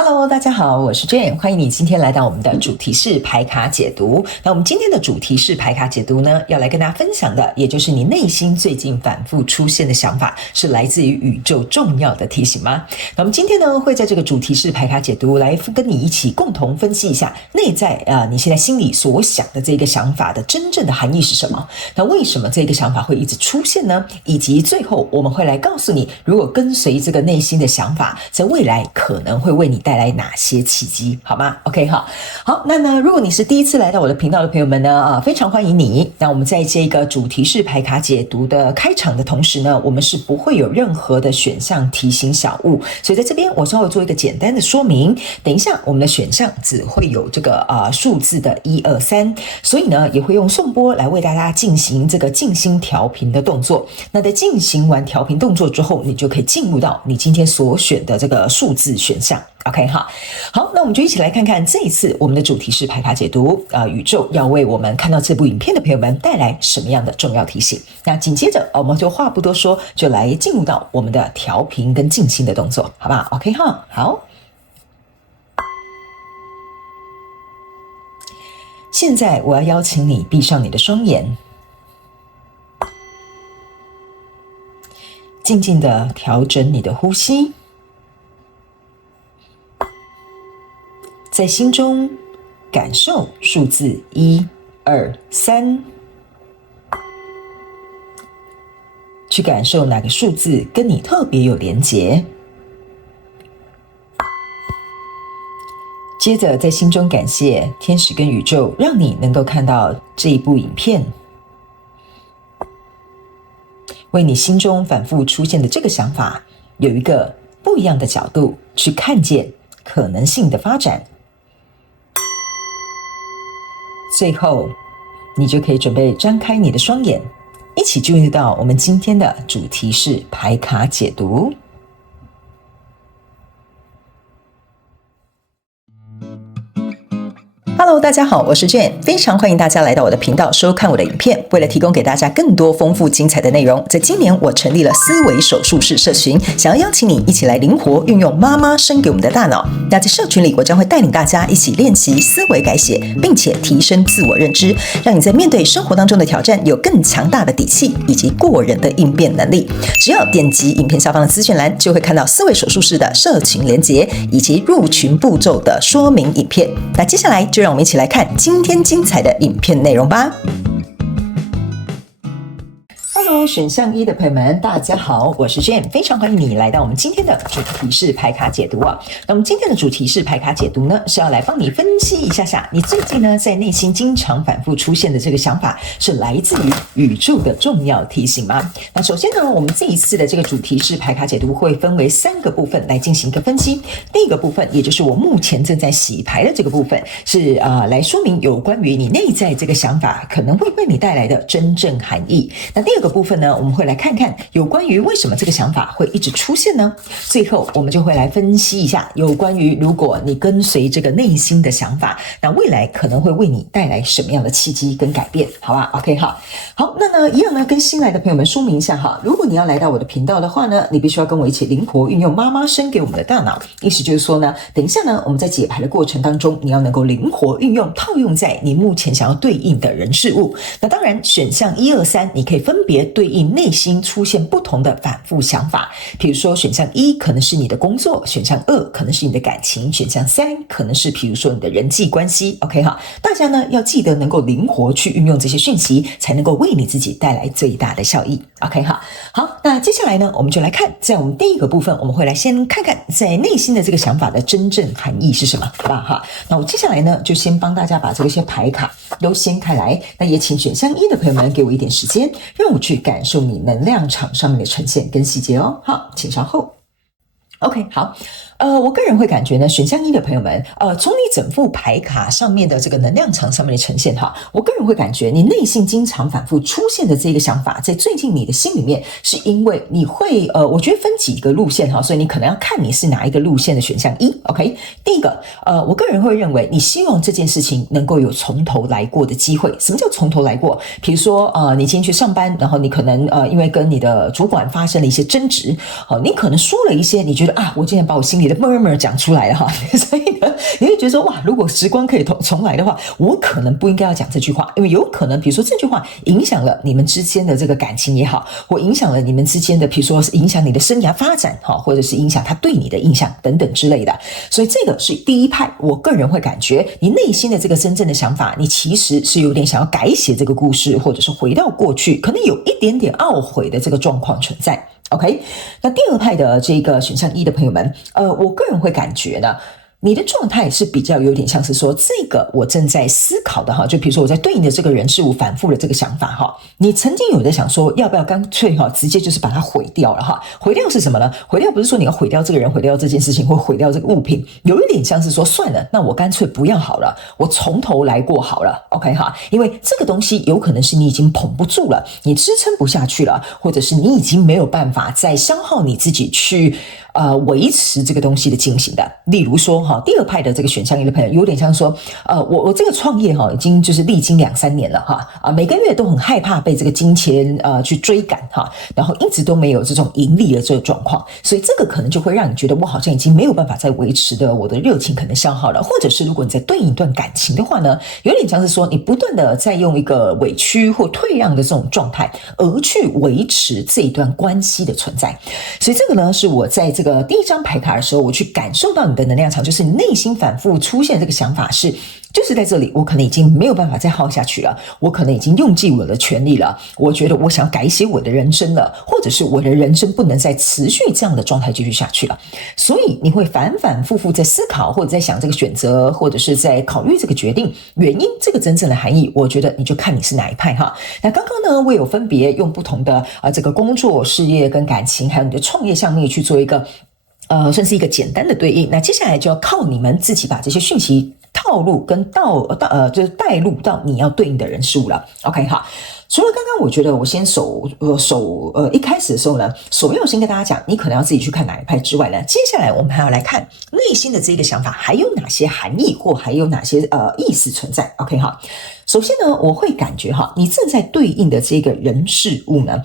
Hello， 大家好，我是 Jane， 欢迎你今天来到我们的主题式牌卡解读。那我们今天的主题式牌卡解读呢，要来跟大家分享的，也就是你内心最近反复出现的想法，是来自于宇宙重要的提醒吗？那我们今天呢，会在这个主题式牌卡解读来跟你一起共同分析一下内在你现在心里所想的这个想法的真正的含义是什么？那为什么这个想法会一直出现呢？以及最后我们会来告诉你，如果跟随这个内心的想法，在未来可能会为你带来哪些契机，好吗 ？OK 好，那呢，如果你是第一次来到我的频道的朋友们呢，非常欢迎你。那我们在这个主题式牌卡解读的开场的同时呢，我们是不会有任何的选项提醒小物，所以在这边我稍微做一个简单的说明。等一下，我们的选项只会有这个数字的1、2、3，所以呢，也会用颂钵来为大家进行这个静心调频的动作。那在进行完调频动作之后，你就可以进入到你今天所选的这个数字选项。OK 好，那我们就一起来看看这一次我们的主题是牌卡解读宇宙要为我们看到这部影片的朋友们带来什么样的重要提醒。那紧接着我们就话不多说，就来进入到我们的调频跟静心的动作，好不好 ？OK 好。现在我要邀请你闭上你的双眼，静静的调整你的呼吸，在心中感受数字1、2、3，去感受哪个数字跟你特别有连结。接着在心中感谢天使跟宇宙，让你能够看到这一部影片，为你心中反复出现的这个想法有一个不一样的角度去看见可能性的发展。最后你就可以准备张开你的双眼，一起进入到我们今天的主题是牌卡解读。Hello， 大家好，我是 Jane， 非常欢迎大家来到我的频道收看我的影片。为了提供给大家更多丰富精彩的内容，在今年我成立了思维手术室社群，想要邀请你一起来灵活运用妈妈生给我们的大脑。那在社群里，我将会带领大家一起练习思维改写，并且提升自我认知，让你在面对生活当中的挑战有更强大的底气以及过人的应变能力。只要点击影片下方的资讯栏，就会看到思维手术室的社群连结以及入群步骤的说明影片。那接下来就让我们一起来看今天精彩的影片内容吧。Hello， 选项1的朋友们，大家好，我是 Jane， 非常欢迎你来到我们今天的主题式牌卡解读啊。那我们今天的主题式牌卡解读呢，是要来帮你分析一下你最近呢在内心经常反复出现的这个想法，是来自于宇宙的重要提醒吗？那首先呢，我们这一次的这个主题式牌卡解读会分为3个部分来进行一个分析。第一个部分，也就是我目前正在洗牌的这个部分，是来说明有关于你内在这个想法可能会为你带来的真正含义。那第二个部分呢，我们会来看看有关于为什么这个想法会一直出现呢？最后我们就会来分析一下有关于如果你跟随这个内心的想法，那未来可能会为你带来什么样的契机跟改变，好吧 ？OK 好，那呢一样呢跟新来的朋友们说明一下哈，如果你要来到我的频道的话呢，你必须要跟我一起灵活运用妈妈生给我们的大脑，意思就是说呢，等一下呢我们在解牌的过程当中，你要能够灵活运用套用在你目前想要对应的人事物。那当然选项1、2、3你可以分别对应内心出现不同的反复想法，比如说选项1可能是你的工作，选项2可能是你的感情，选项3可能是比如说你的人际关系。 OK 好，大家呢要记得能够灵活去运用这些讯息，才能够为你自己带来最大的效益。 OK 好，那接下来呢我们就来看，在我们第一个部分，我们会来先看看在内心的这个想法的真正含义是什么，好吧？那我接下来呢就先帮大家把这些牌卡都掀开来，那也请选项1的朋友们给我一点时间，让我去感受你能量场上面的呈现跟细节哦。好，请稍后。OK 好，我个人会感觉呢，选项1的朋友们，从你整副牌卡上面的这个能量场上面的呈现哈，我个人会感觉你内心经常反复出现的这个想法，在最近你的心里面，是因为你会我觉得分几个路线哈，所以你可能要看你是哪一个路线的选项1。OK， 第一个，我个人会认为你希望这件事情能够有从头来过的机会。什么叫从头来过？比如说你今天去上班，然后你可能因为跟你的主管发生了一些争执，你可能说了一些你觉得我今天把我心里你的 murmur 讲出来了哈，所以呢，你会觉得说哇，如果时光可以重来的话，我可能不应该要讲这句话，因为有可能比如说这句话影响了你们之间的这个感情也好，或影响了你们之间的比如说影响你的生涯发展哈，或者是影响他对你的印象等等之类的。所以这个是第一派，我个人会感觉你内心的这个真正的想法，你其实是有点想要改写这个故事，或者是回到过去，可能有一点点懊悔的这个状况存在。OK， 那第二派的这个选项一的朋友们，我个人会感觉呢，你的状态是比较有点像是说，这个我正在思考的哈，就比如说我在对应的这个人事物反复的这个想法哈，你曾经有在想说，要不要干脆哈，直接就是把它毁掉了哈？毁掉是什么呢？毁掉不是说你要毁掉这个人、毁掉这件事情或毁掉这个物品，有一点像是说，算了，那我干脆不要好了，我从头来过好了 ，OK 哈？因为这个东西有可能是你已经捧不住了，你支撑不下去了，或者是你已经没有办法再消耗你自己去维持这个东西的进行的。例如说哈，第二派的这个选项一的朋友有点像说，我这个创业哈，已经就是历经2-3年了哈，每个月都很害怕被这个金钱去追赶哈，然后一直都没有这种盈利的这个状况，所以这个可能就会让你觉得我好像已经没有办法再维持的，我的热情可能消耗了，或者是如果你在对应一段感情的话呢，有点像是说你不断的在用一个委屈或退让的这种状态而去维持这一段关系的存在。所以这个呢，是我在这个第一张牌卡的时候，我去感受到你的能量场，就是你内心反复出现这个想法是，就是在这里，我可能已经没有办法再耗下去了，我可能已经用尽我的全力了，我觉得我想改写我的人生了，或者是我的人生不能再持续这样的状态继续下去了，所以你会反反复复在思考，或者在想这个选择，或者是在考虑这个决定原因，这个真正的含义，我觉得你就看你是哪一派哈。那刚刚呢，我有分别用不同的这个工作、事业跟感情，还有你的创业项目去做一个算是一个简单的对应。那接下来就要靠你们自己把这些讯息套路跟就是带入到你要对应的人事物了。OK 好。除了刚刚我觉得我先一开始的时候呢，首要先跟大家讲，你可能要自己去看哪一派之外呢，接下来我们还要来看内心的这个想法还有哪些含义或还有哪些意思存在。OK 好。首先呢，我会感觉哈，你正在对应的这个人事物呢，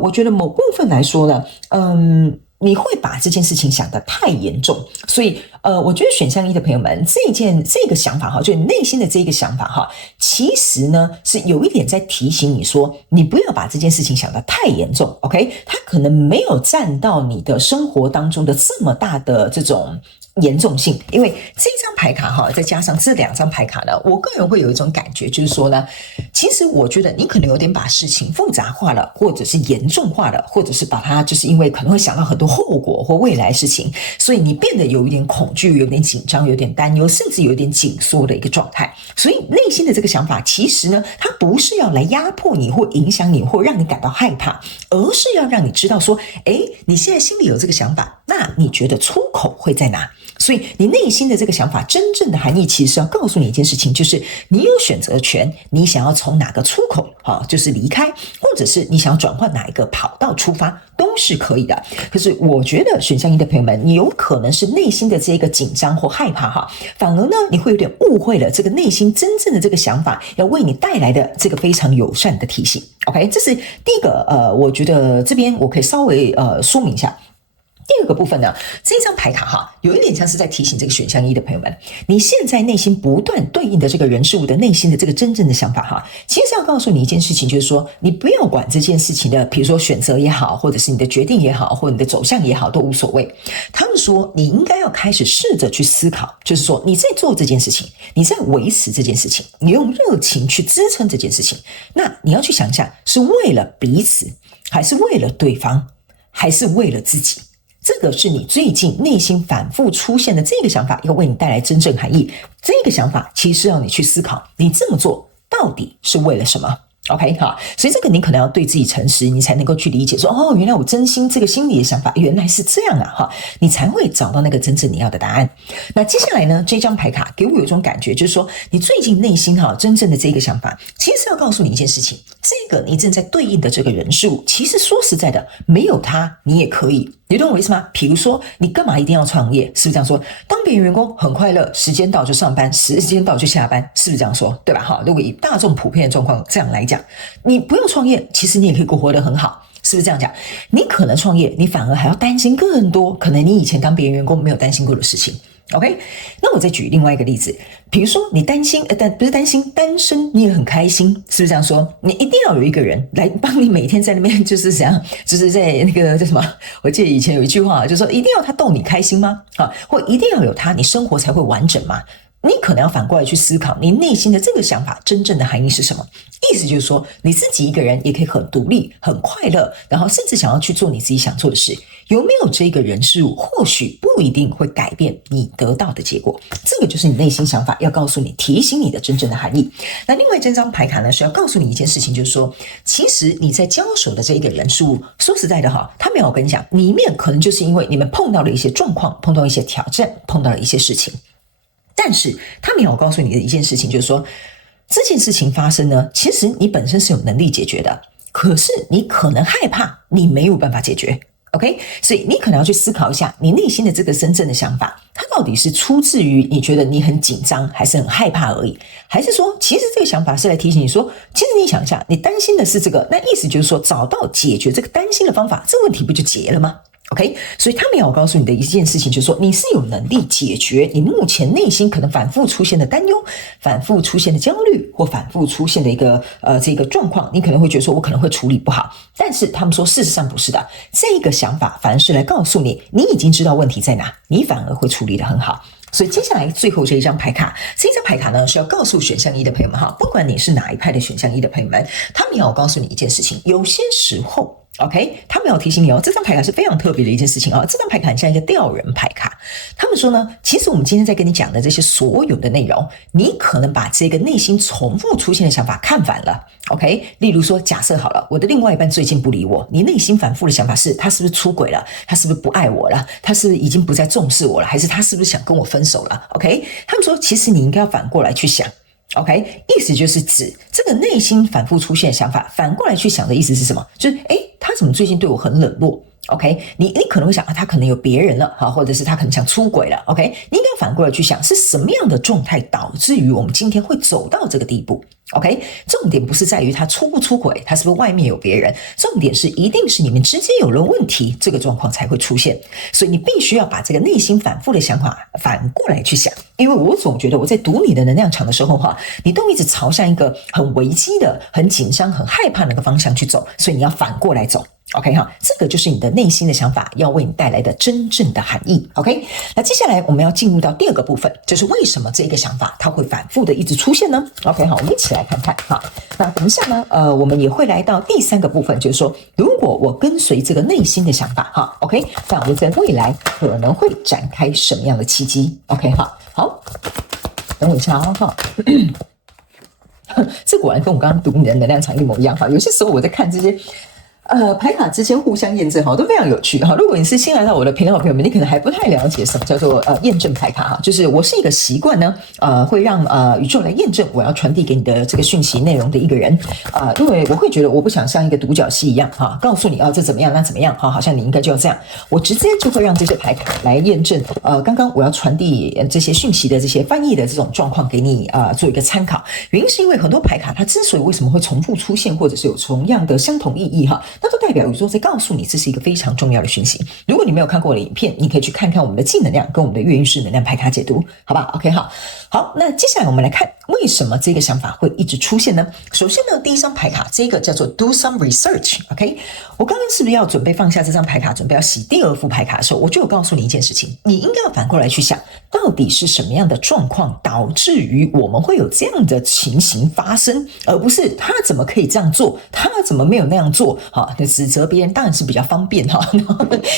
我觉得某部分来说呢，你会把这件事情想得太严重，所以我觉得选项一的朋友们，这个想法哈，就你内心的这个想法哈，其实呢是有一点在提醒你说，你不要把这件事情想得太严重 ，OK？ 它可能没有占到你的生活当中的这么大的这种严重性，因为这张牌卡哈，再加上这2张牌卡呢，我个人会有一种感觉，就是说呢，其实我觉得你可能有点把事情复杂化了，或者是严重化了，或者是把它就是因为可能会想到很多后果或未来事情，所以你变得有一点恐惧，有点紧张，有点担忧，甚至有点紧缩的一个状态。所以内心的这个想法，其实呢，它不是要来压迫你或影响你或让你感到害怕，而是要让你知道说，你现在心里有这个想法，那你觉得出口会在哪？所以你内心的这个想法真正的含义其实是要告诉你一件事情，就是你有选择权，你想要从哪个出口就是离开，或者是你想要转换哪一个跑道出发都是可以的。可是我觉得选项一的朋友们，你有可能是内心的这个紧张或害怕反而呢你会有点误会了这个内心真正的这个想法要为你带来的这个非常友善的提醒。 OK， 这是第一个我觉得这边我可以稍微说明一下。第二个部分呢，这张牌卡有一点像是在提醒这个选项一的朋友们，你现在内心不断对应的这个人事物的内心的这个真正的想法其实要告诉你一件事情，就是说你不要管这件事情的，比如说选择也好，或者是你的决定也好，或者你的走向也好，都无所谓。他们说你应该要开始试着去思考，就是说你在做这件事情，你在维持这件事情，你用热情去支撑这件事情，那你要去想想，是为了彼此，还是为了对方，还是为了自己？这个是你最近内心反复出现的这个想法，要为你带来真正含义。这个想法其实让你去思考，你这么做到底是为了什么？ OK 好，所以这个你可能要对自己诚实，你才能够去理解说，原来我真心这个心里的想法原来是这样你才会找到那个真正你要的答案。那接下来呢，这张牌卡给我有一种感觉，就是说你最近内心真正的这个想法，其实是要告诉你一件事情，这个你正在对应的这个人事物，其实说实在的，没有他你也可以。你懂我意思吗？比如说你干嘛一定要创业？是不是这样说？当别人员工很快乐，时间到就上班，时间到就下班，是不是这样说？对吧？如果以大众普遍的状况这样来讲，你不用创业，其实你也可以活得很好。是不是这样讲？你可能创业，你反而还要担心更多，可能你以前当别人员工没有担心过的事情。OK， 那我再举另外一个例子，比如说你担心，不是担心，单身你也很开心，是不是这样说？你一定要有一个人来帮你每天在那边就是怎样，就是在那个叫什么？我记得以前有一句话，就是说一定要他逗你开心吗？或一定要有他，你生活才会完整吗？你可能要反过来去思考，你内心的这个想法真正的含义是什么？意思就是说，你自己一个人也可以很独立、很快乐，然后甚至想要去做你自己想做的事。有没有这个人事物，或许不一定会改变你得到的结果。这个就是你内心想法要告诉你、提醒你的真正的含义。那另外这张牌卡呢，是要告诉你一件事情，就是说，其实你在交手的这一个人事物，说实在的哈，他没有跟你讲，里面可能就是因为你们碰到了一些状况，碰到一些挑战，碰到了一些事情。但是他没有告诉你的一件事情，就是说这件事情发生呢，其实你本身是有能力解决的，可是你可能害怕你没有办法解决。OK， 所以你可能要去思考一下，你内心的这个真正的想法，它到底是出自于你觉得你很紧张，还是很害怕而已？还是说，其实这个想法是来提醒你说，其实你想一下，你担心的是这个，那意思就是说，找到解决这个担心的方法，这问题不就结了吗？OK， 所以他们要告诉你的一件事情就是说，你是有能力解决你目前内心可能反复出现的担忧、反复出现的焦虑或反复出现的一个这个状况，你可能会觉得说我可能会处理不好，但是他们说事实上不是的，这个想法反而是来告诉你，你已经知道问题在哪，你反而会处理得很好。所以接下来最后这一张牌卡，这一张牌卡呢是要告诉选项一的朋友们哈，不管你是哪一派的选项一的朋友们，他们要告诉你一件事情，有些时候。OK， 他们要提醒你哦，这张牌卡是非常特别的一件事情哦。这张牌卡很像一个吊人牌卡。他们说呢，其实我们今天在跟你讲的这些所有的内容，你可能把这个内心重复出现的想法看反了。OK， 例如说，假设好了，我的另外一半最近不理我，你内心反复的想法是，他是不是出轨了？他是不是不爱我了？他是不是已经不再重视我了？还是他是不是想跟我分手了 ？OK， 他们说，其实你应该要反过来去想。OK， 意思就是指这个内心反复出现的想法，反过来去想的意思是什么？就是他怎么最近对我很冷落 ？OK， 你可能会想他可能有别人了，或者是他可能想出轨了。OK， 你应该反过来去想，是什么样的状态导致于我们今天会走到这个地步？ OK， 重点不是在于他出不出轨，他是不是外面有别人，重点是一定是你们之间有了问题，这个状况才会出现。所以你必须要把这个内心反复的想法反过来去想，因为我总觉得我在读你的能量场的时候你都一直朝向一个很危机的、很紧张、很害怕那个方向去走，所以你要反过来走。OK 这个就是你的内心的想法要为你带来的真正的含义。OK， 那接下来我们要进入到第二个部分，就是为什么这个想法它会反复的一直出现呢 ？OK 我们一起来看看那等一下呢，我们也会来到第三个部分，就是说，如果我跟随这个内心的想法OK， 那我们在未来可能会展开什么样的契机 ？OK 好，等我一下这果然跟我刚刚读你的能量场一模一样有些时候我在看这些。牌卡之间互相验证都非常有趣如果你是新来到我的频道的朋友们，你可能还不太了解什么叫做验证牌卡就是我是一个习惯呢会让宇宙来验证我要传递给你的这个讯息内容的一个人因为我会觉得我不想像一个独角戏一样告诉你这怎么样那怎么样好像你应该就要这样，我直接就会让这些牌卡来验证刚刚我要传递这些讯息的这些翻译的这种状况给你做一个参考。原因是因为很多牌卡它之所以为什么会重复出现或者是有同样的相同意义那都代表宇宙在告诉你这是一个非常重要的讯息。如果你没有看过我的影片，你可以去看看我们的净能量跟我们的月运势能量牌卡解读，好吧 OK 好，那接下来我们来看为什么这个想法会一直出现呢？首先呢，第一张牌卡这个叫做 Do some research OK， 我刚刚是不是要准备放下这张牌卡，准备要洗第二副牌卡的时候，我就有告诉你一件事情，你应该要反过来去想，到底是什么样的状况导致于我们会有这样的情形发生，而不是他怎么可以这样做，他怎么没有那样做指责别人当然是比较方便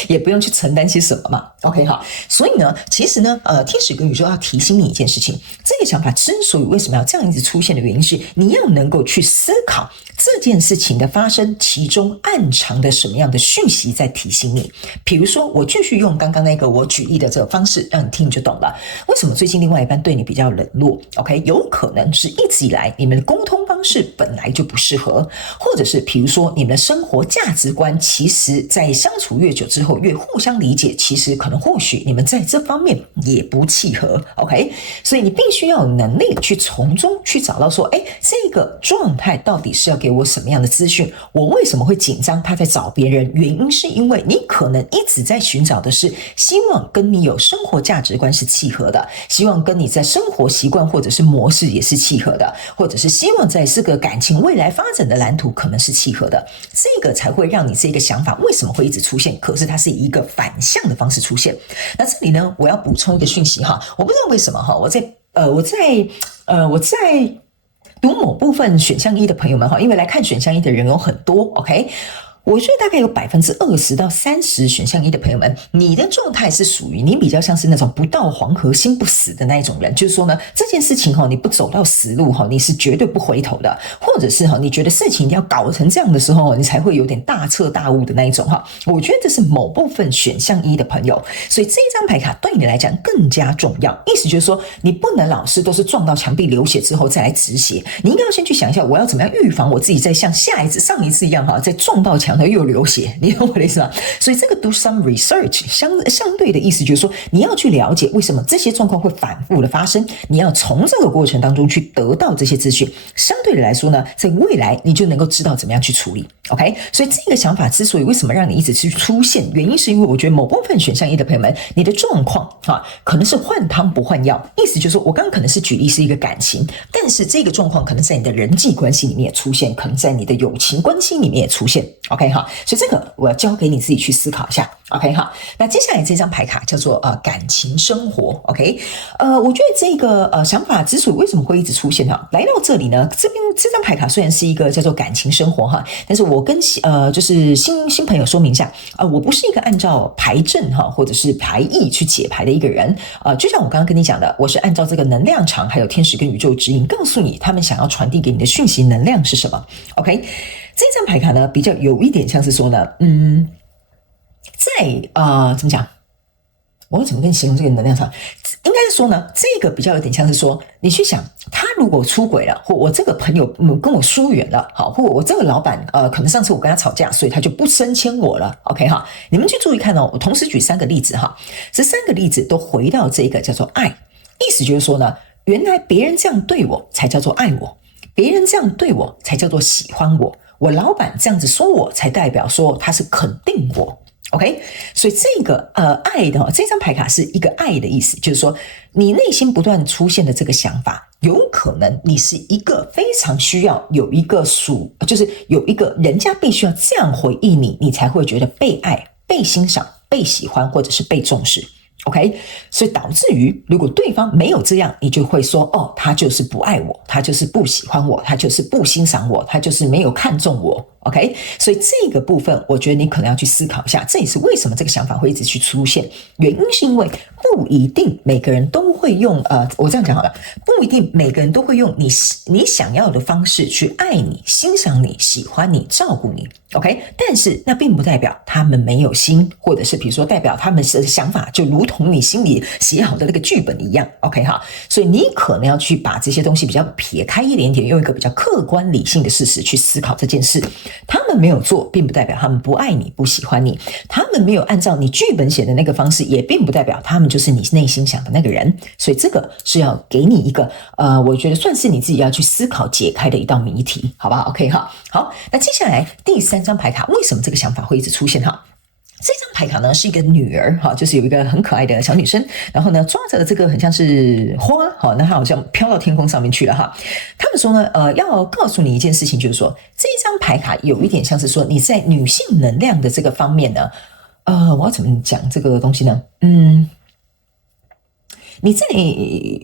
也不用去承担些什么嘛 OK 所以呢，其实呢天使跟宇宙要提醒你一件事情，这个想法之所以为什么要这样一直出现的原因是，你要能够去思考这件事情的发生其中暗藏的什么样的讯息在提醒你。比如说我继续用刚刚那个我举例的这个方式让你听，你就懂了为什么最近另外一半对你比较冷落 OK， 有可能是一直以来你们的沟通方式本来就不适合，或者是比如说你们的生活活价值观，其实在相处越久之后，越互相理解，其实可能或许你们在这方面也不契合 ，OK？ 所以你必须要有能力去从中去找到说，这个状态到底是要给我什么样的资讯？我为什么会紧张？他在找别人，原因是因为你可能一直在寻找的是希望跟你有生活价值观是契合的，希望跟你在生活习惯或者是模式也是契合的，或者是希望在这个感情未来发展的蓝图可能是契合的，这个才会让你这个想法为什么会一直出现？可是它是以一个反向的方式出现。那这里呢，我要补充一个讯息哈，我不知道为什么哈，我在读某部分选项一的朋友们哈，因为来看选项一的人有很多 ，OK？我觉得大概有20%到30%选项一的朋友们，你的状态是属于你比较像是那种不到黄河心不死的那一种人，就是说呢，这件事情你不走到死路你是绝对不回头的，或者是你觉得事情一定要搞成这样的时候，你才会有点大彻大悟的那一种哈。我觉得这是某部分选项一的朋友，所以这一张牌卡对你来讲更加重要。意思就是说，你不能老是都是撞到墙壁流血之后再来止血，你应该要先去想一下，我要怎么样预防我自己再像上一次一样再撞到墙又流血，你懂我的意思吗？所以这个 do some research 相对的意思就是说，你要去了解为什么这些状况会反复的发生，你要从这个过程当中去得到这些资讯。相对的来说呢，在未来你就能够知道怎么样去处理。OK， 所以这个想法之所以为什么让你一直去出现，原因是因为我觉得某部分选项一的朋友们，你的状况可能是换汤不换药。意思就是说，我刚刚可能是举例是一个感情，但是这个状况可能在你的人际关系里面也出现，可能在你的友情关系里面也出现。OK 哈，所以这个我要交给你自己去思考一下。OK 哈，那接下来这张牌卡叫做感情生活。OK， 我觉得这个想法之所以为什么会一直出现来到这里呢，这张牌卡虽然是一个叫做感情生活哈，但是我跟就是新朋友说明一下，我不是一个按照牌阵或者是牌意去解牌的一个人，就像我刚刚跟你讲的，我是按照这个能量场还有天使跟宇宙指引，告诉你他们想要传递给你的讯息能量是什么。OK， 这张牌卡呢比较有一点像是说呢，在怎么讲？我要怎么跟你形容这个能量场？应该是说呢，这个比较有点像是说，你去想，他如果出轨了，或我这个朋友跟我疏远了，好，或我这个老板可能上次我跟他吵架，所以他就不升迁我了。OK 哈，你们去注意看我同时举3个例子哈，这3个例子都回到这个叫做爱，意思就是说呢，原来别人这样对我才叫做爱我，别人这样对我才叫做喜欢我，我老板这样子说我才代表说他是肯定我。OK， 所以这个爱的这张牌卡是一个爱的意思，就是说你内心不断出现的这个想法，有可能你是一个非常需要有一个就是有一个人家必须要这样回应你，你才会觉得被爱、被欣赏、被喜欢或者是被重视。OK， 所以导致于如果对方没有这样，你就会说他就是不爱我，他就是不喜欢我，他就是不欣赏我，他就是没有看中我。OK， 所以这个部分我觉得你可能要去思考一下，这也是为什么这个想法会一直去出现，原因是因为不一定每个人都会用我这样讲好了，不一定每个人都会用你想要的方式去爱你、欣赏你、喜欢你、照顾你。OK， 但是那并不代表他们没有心，或者是比如说代表他们的想法就如同你心里写好的那个剧本一样。OK 哈，所以你可能要去把这些东西比较撇开一点点，用一个比较客观理性的事实去思考这件事。他们没有做，并不代表他们不爱你、不喜欢你；他们没有按照你剧本写的那个方式，也并不代表他们就是你内心想的那个人。所以这个是要给你一个我觉得算是你自己要去思考解开的一道谜题，好不好 ？OK 哈，好，那接下来第3张牌卡，为什么这个想法会一直出现哈？这张牌卡呢是一个女儿哈，就是有一个很可爱的小女生，然后呢抓着这个很像是花，好，那她好像飘到天空上面去了哈。他们说呢，要告诉你一件事情，就是说这张牌卡有一点像是说你在女性能量的这个方面呢，我要怎么讲这个东西呢？你在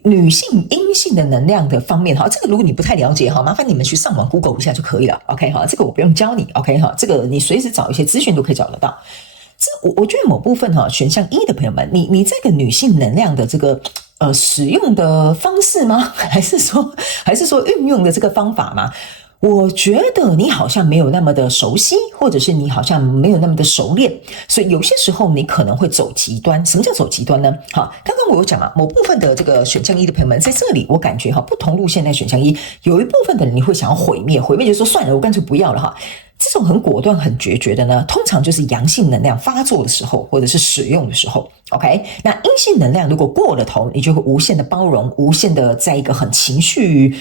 女性阴性的能量的方面，哈，这个如果你不太了解哈，麻烦你们去上网 Google 一下就可以了。OK 哈，这个我不用教你。OK 哈，这个你随时找一些资讯都可以找得到。我觉得某部分哈，选项1的朋友们，你这个女性能量的这个使用的方式吗？还是说运用的这个方法吗？我觉得你好像没有那么的熟悉，或者是你好像没有那么的熟练，所以有些时候你可能会走极端。什么叫走极端呢？好，刚刚我有讲嘛，某部分的这个选项1的朋友们，在这里我感觉不同路线在选项1，有一部分的人你会想要毁灭就是说算了，我干脆不要了哈。这种很果断、很决绝的呢，通常就是阳性能量发作的时候，或者是使用的时候。OK， 那阴性能量如果过了头，你就会无限的包容，无限的在一个很情绪，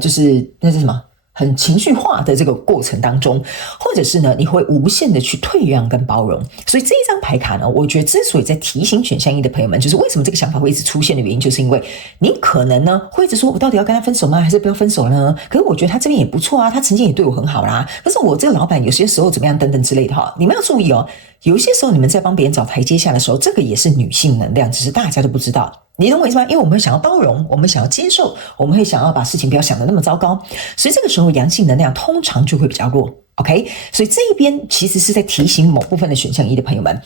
就是那是什么？很情绪化的这个过程当中，或者是呢，你会无限的去退让跟包容。所以这一张牌卡呢，我觉得之所以在提醒选项一的朋友们，就是为什么这个想法会一直出现的原因，就是因为你可能呢会一直说，我到底要跟他分手吗？还是不要分手呢？可是我觉得他这边也不错啊，他曾经也对我很好啦。可是我这个老板有些时候怎么样等等之类的哈，你们要注意哦。有一些时候你们在帮别人找台阶下的时候，这个也是女性能量，只是大家都不知道。你懂我意思吗？因为我们会想要包容，我们想要接受，我们会想要把事情不要想得那么糟糕，所以这个时候阳性能量通常就会比较弱。OK， 所以这一边其实是在提醒某部分的选项一的朋友们，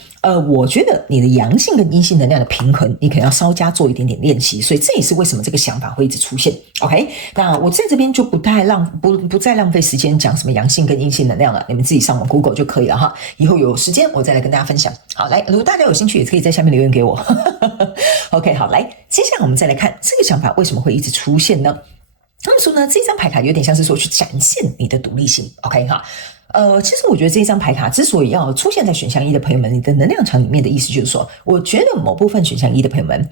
我觉得你的阳性跟阴性能量的平衡，你可能要稍加做一点点练习，所以这也是为什么这个想法会一直出现。OK， 那我在这边就不再浪费时间讲什么阳性跟阴性能量了，你们自己上网 Google 就可以了哈。以后有时间我再来跟大家分享。好，来，如果大家有兴趣，也可以在下面留言给我。OK， 好，来，接下来我们再来看这个想法为什么会一直出现呢？他们说呢，这张牌卡有点像是说去展现你的独立性 ，OK 哈。其实我觉得这张牌卡之所以要出现在选项一的朋友们，你的能量场里面的意思就是说，我觉得某部分选项一的朋友们，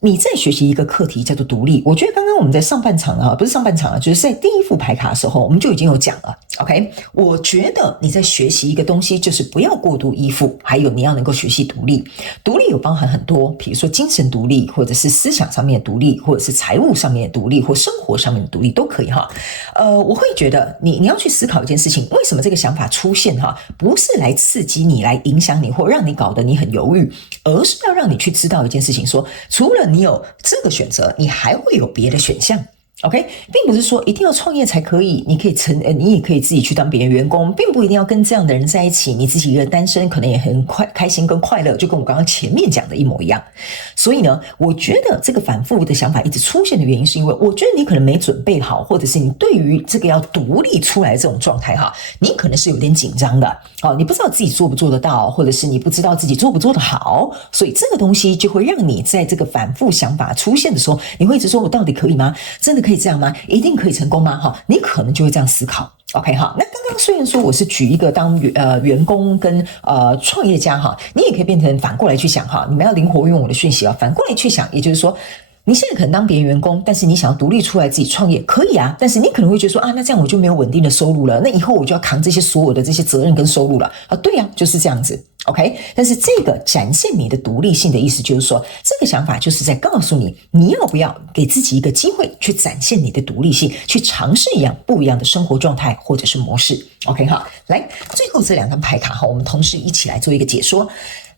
你在学习一个课题叫做独立。我觉得刚刚我们在上半场啊，不是上半场啊，就是在第一副牌卡的时候，我们就已经有讲了。OK， 我觉得你在学习一个东西，就是不要过度依附，还有你要能够学习独立。独立有包含很多，比如说精神独立，或者是思想上面的独立，或者是财务上面的独立，或生活上面的独立都可以哈。我会觉得你要去思考一件事情，为什么这个想法出现哈，不是来刺激你、来影响你，或让你搞得你很犹豫，而是要让你去知道一件事情，说除了你有这个选择，你还会有别的选项。OK， 并不是说一定要创业才可以，你也可以自己去当别人员工，并不一定要跟这样的人在一起，你自己一个单身可能也很开心跟快乐，就跟我刚刚前面讲的一模一样。所以呢，我觉得这个反复的想法一直出现的原因，是因为我觉得你可能没准备好，或者是你对于这个要独立出来的这种状态哈，你可能是有点紧张的，你不知道自己做不做得到，或者是你不知道自己做不做得好，所以这个东西就会让你在这个反复想法出现的时候，你会一直说我到底可以吗？真的可以这样吗？一定可以成功吗？你可能就会这样思考。OK 哈，那刚刚虽然说我是举一个当员工跟创业家哈，你也可以变成反过来去想哈，你们要灵活运用我的讯息啊，反过来去想，也就是说，你现在可能当别人员工，但是你想要独立出来自己创业，可以啊，但是你可能会觉得说啊，那这样我就没有稳定的收入了，那以后我就要扛这些所有的这些责任跟收入了啊，对啊，就是这样子。OK， 但是这个展现你的独立性的意思就是说，这个想法就是在告诉你，你要不要给自己一个机会去展现你的独立性，去尝试不一样的生活状态或者是模式。OK 哈，来，最后这两张牌卡哈，我们同时一起来做一个解说。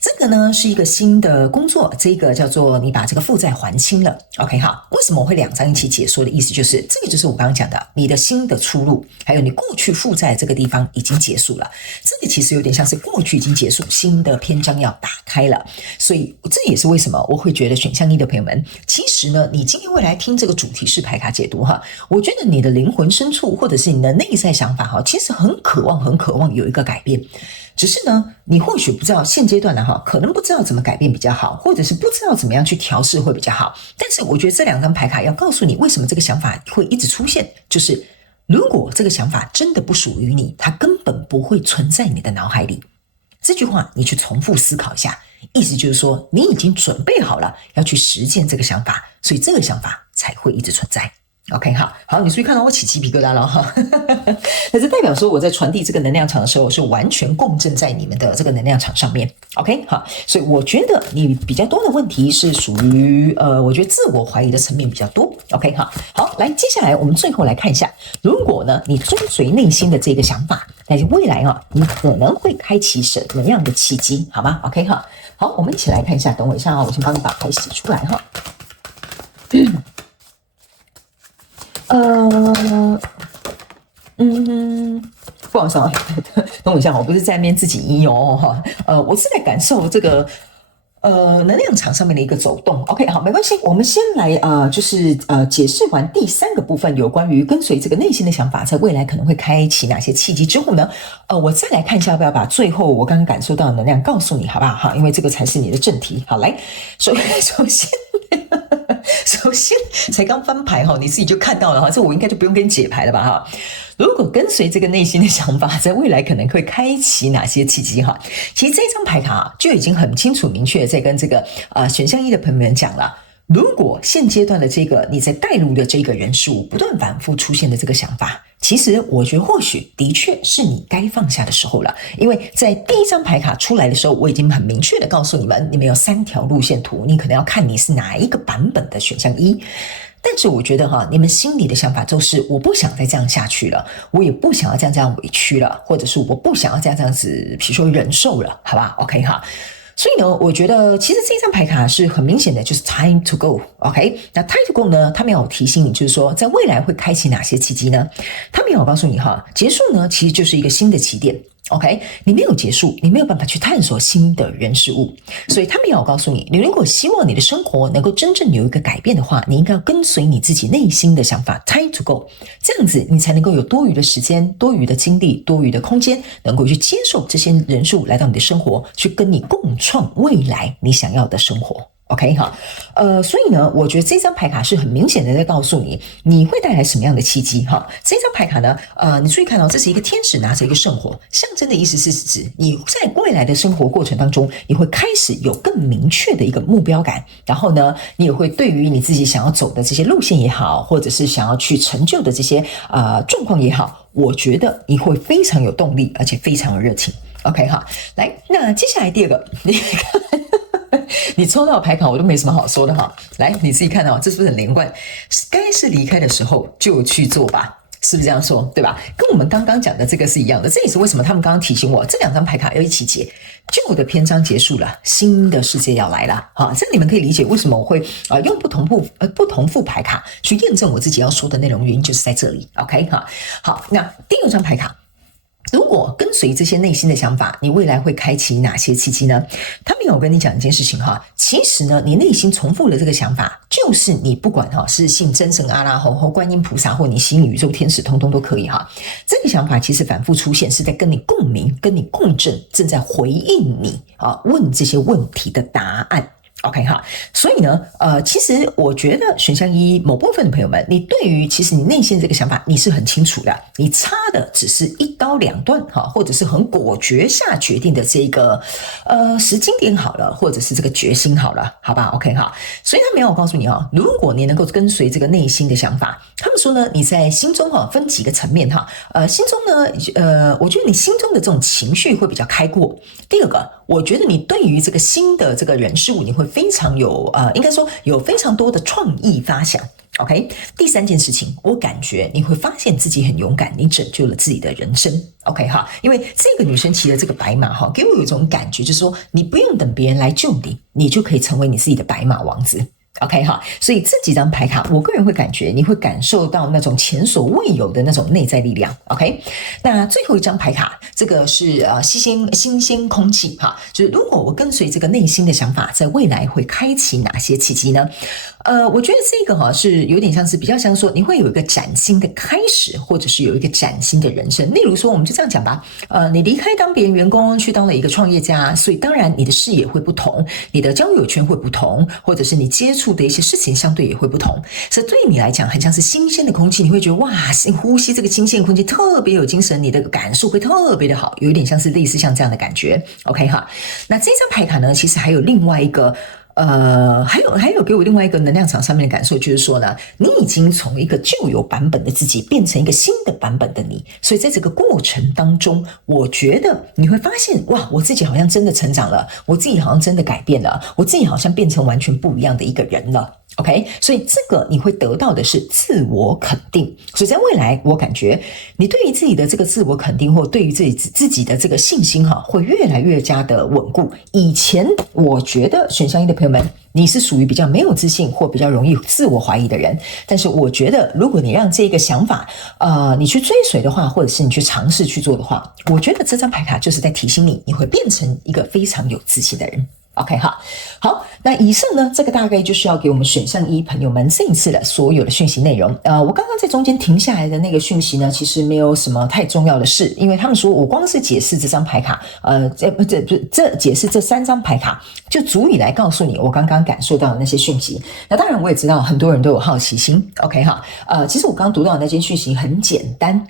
这个呢是一个新的工作，这个叫做你把这个负债还清了。OK 哈，为什么我会两张一起解说的意思就是这个就是我刚刚讲的你的新的出路，还有你过去负债这个地方已经结束了，这个其实有点像是过去已经结束，新的篇章要打开了。所以这也是为什么我会觉得选项一的朋友们，其实呢你今天会来听这个主题式牌卡解读哈，我觉得你的灵魂深处或者是你的内在想法哈，其实很渴望有一个改变。只是呢，你或许不知道现阶段的可能不知道怎么改变比较好，或者是不知道怎么样去调试会比较好。但是我觉得这两张牌卡要告诉你，为什么这个想法会一直出现，就是如果这个想法真的不属于你，它根本不会存在你的脑海里。这句话你去重复思考一下，意思就是说你已经准备好了要去实践这个想法，所以这个想法才会一直存在。OK 好，你注意看到我起鸡皮疙瘩了哈，那这代表说我在传递这个能量场的时候，是完全共振在你们的这个能量场上面。OK 好，所以我觉得你比较多的问题是属于我觉得自我怀疑的层面比较多。OK 好，来接下来我们最后来看一下，如果呢你追随内心的这个想法，但是未来你可能会开启什么样的契机，好吗 ？OK 好，我们一起来看一下，等我一下我先帮你把牌洗出来哈。不好意思等我一下，我不是在那边自己医我是在感受这个能量场上面的一个走动。OK 好，没关系，我们先来解释完第三个部分，有关于跟随这个内心的想法，在未来可能会开启哪些契机之后呢，我再来看一下要不要把最后我刚刚感受到的能量告诉你，好不好？因为这个才是你的正题。好，来，首先才刚翻牌你自己就看到了这我应该就不用跟你解牌了吧如果跟随这个内心的想法，在未来可能会开启哪些契机哈？其实这张牌卡就已经很清楚明确在跟这个选项一的朋友们讲了。如果现阶段的这个你在带入的这个人事物不断反复出现的这个想法，其实我觉得或许的确是你该放下的时候了。因为在第一张牌卡出来的时候，我已经很明确的告诉你们，你们有3条路线图，你可能要看你是哪一个版本的选项一。但是我觉得你们心里的想法就是我不想再这样下去了，我也不想要这样委屈了，或者是我不想要这样子比如说忍受了，好吧 OK 哈。所以呢，我觉得其实这张牌卡是很明显的，就是 time to go OK。 那 time to go 呢，他们要提醒你，就是说在未来会开启哪些契机呢？他们要告诉你结束呢其实就是一个新的起点OK， 你没有结束，你没有办法去探索新的人事物，所以他们要告诉你，你如果希望你的生活能够真正有一个改变的话，你应该要跟随你自己内心的想法 time to go， 这样子你才能够有多余的时间、多余的精力、多余的空间，能够去接受这些人事物来到你的生活，去跟你共创未来你想要的生活。OK 哈，所以呢，我觉得这张牌卡是很明显的在告诉你，你会带来什么样的契机哈。这张牌卡呢，你注意看到，这是一个天使拿着一个圣火，象征的意思是指你在未来的生活过程当中，你会开始有更明确的一个目标感，然后呢，你也会对于你自己想要走的这些路线也好，或者是想要去成就的这些状况也好，我觉得你会非常有动力，而且非常有热情。OK 哈，来，那接下来第二个，你抽到的牌卡我都没什么好说的哈。来，你自己看这是不是很连贯？该是离开的时候就去做吧，是不是这样说？对吧？跟我们刚刚讲的这个是一样的。这也是为什么他们刚刚提醒我，这2张牌卡要一起解。旧的篇章结束了，新的世界要来了。好，这样你们可以理解为什么我会用不同副牌卡去验证我自己要说的内容，原因就是在这里。OK 哈，好，那第2张牌卡。如果跟随这些内心的想法，你未来会开启哪些契机呢？他们有跟你讲一件事情哈，其实呢，你内心重复的这个想法，就是你不管是信真神阿拉吼或观音菩萨，或你信宇宙天使，通通都可以哈。这个想法其实反复出现，是在跟你共鸣、跟你共振，正在回应你问这些问题的答案。OK 哈，所以呢，其实我觉得选项一某部分的朋友们，你对于其实你内心这个想法你是很清楚的，你差的只是一刀两断哈，或者是很果决下决定的这个时间点好了，或者是这个决心好了，好吧 ？OK 哈，所以他没有告诉你如果你能够跟随这个内心的想法，他们说呢，你在心中分几个层面心中呢，我觉得你心中的这种情绪会比较开阔。第二个，我觉得你对于这个新的这个人事物，你会非常有应该说有非常多的创意发想。OK， 第3件事情，我感觉你会发现自己很勇敢，你拯救了自己的人生。OK 哈，因为这个女生骑的这个白马给我有一种感觉，就是说你不用等别人来救你，你就可以成为你自己的白马王子。OK 哈，所以这几张牌卡，我个人会感觉你会感受到那种前所未有的那种内在力量。OK， 那最后一张牌卡，这个是新鲜空气哈，就是如果我跟随这个内心的想法，在未来会开启哪些契机呢？我觉得这个是有点像是比较像说你会有一个崭新的开始，或者是有一个崭新的人生。例如说，我们就这样讲吧，你离开当别人员工，去当了一个创业家，所以当然你的视野会不同，你的交友圈会不同，或者是你接触的一些事情相对也会不同。所以对你来讲，很像是新鲜的空气，你会觉得哇，呼吸这个新鲜的空气特别有精神，你的感受会特别的好，有一点像是类似像这样的感觉。OK 哈，那这张牌卡呢，其实还有另外一个。还有给我另外一个能量场上面的感受，就是说呢，你已经从一个旧有版本的自己变成一个新的版本的你，所以在这个过程当中，我觉得你会发现，哇，我自己好像真的成长了，我自己好像真的改变了，我自己好像变成完全不一样的一个人了。OK， 所以这个你会得到的是自我肯定，所以在未来，我感觉你对于自己的这个自我肯定，或对于自己的这个信心会越来越加的稳固。以前我觉得选项一的朋友们，你是属于比较没有自信或比较容易自我怀疑的人，但是我觉得如果你让这个想法你去追随的话，或者是你去尝试去做的话，我觉得这张牌卡就是在提醒你，你会变成一个非常有自信的人。OK 好，那以上呢，这个大概就是要给我们选项一朋友们这一次的所有的讯息内容。我刚刚在中间停下来的那个讯息呢，其实没有什么太重要的事，因为他们说我光是解释这张牌卡，这解释这3张牌卡就足以来告诉你我刚刚感受到的那些讯息。那当然我也知道很多人都有好奇心。OK 其实我刚刚读到的那件讯息很简单。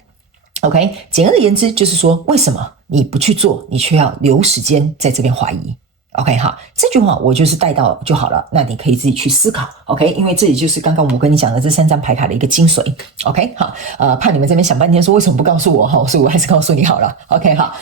OK， 简而言之就是说，为什么你不去做，你却要留时间在这边怀疑？OK 哈，这句话我就是带到就好了，那你可以自己去思考 OK， 因为这里就是刚刚我跟你讲的这3张牌卡的一个精髓 OK 好，怕你们这边想半天说为什么不告诉我哈，所以我还是告诉你好了 OK 好，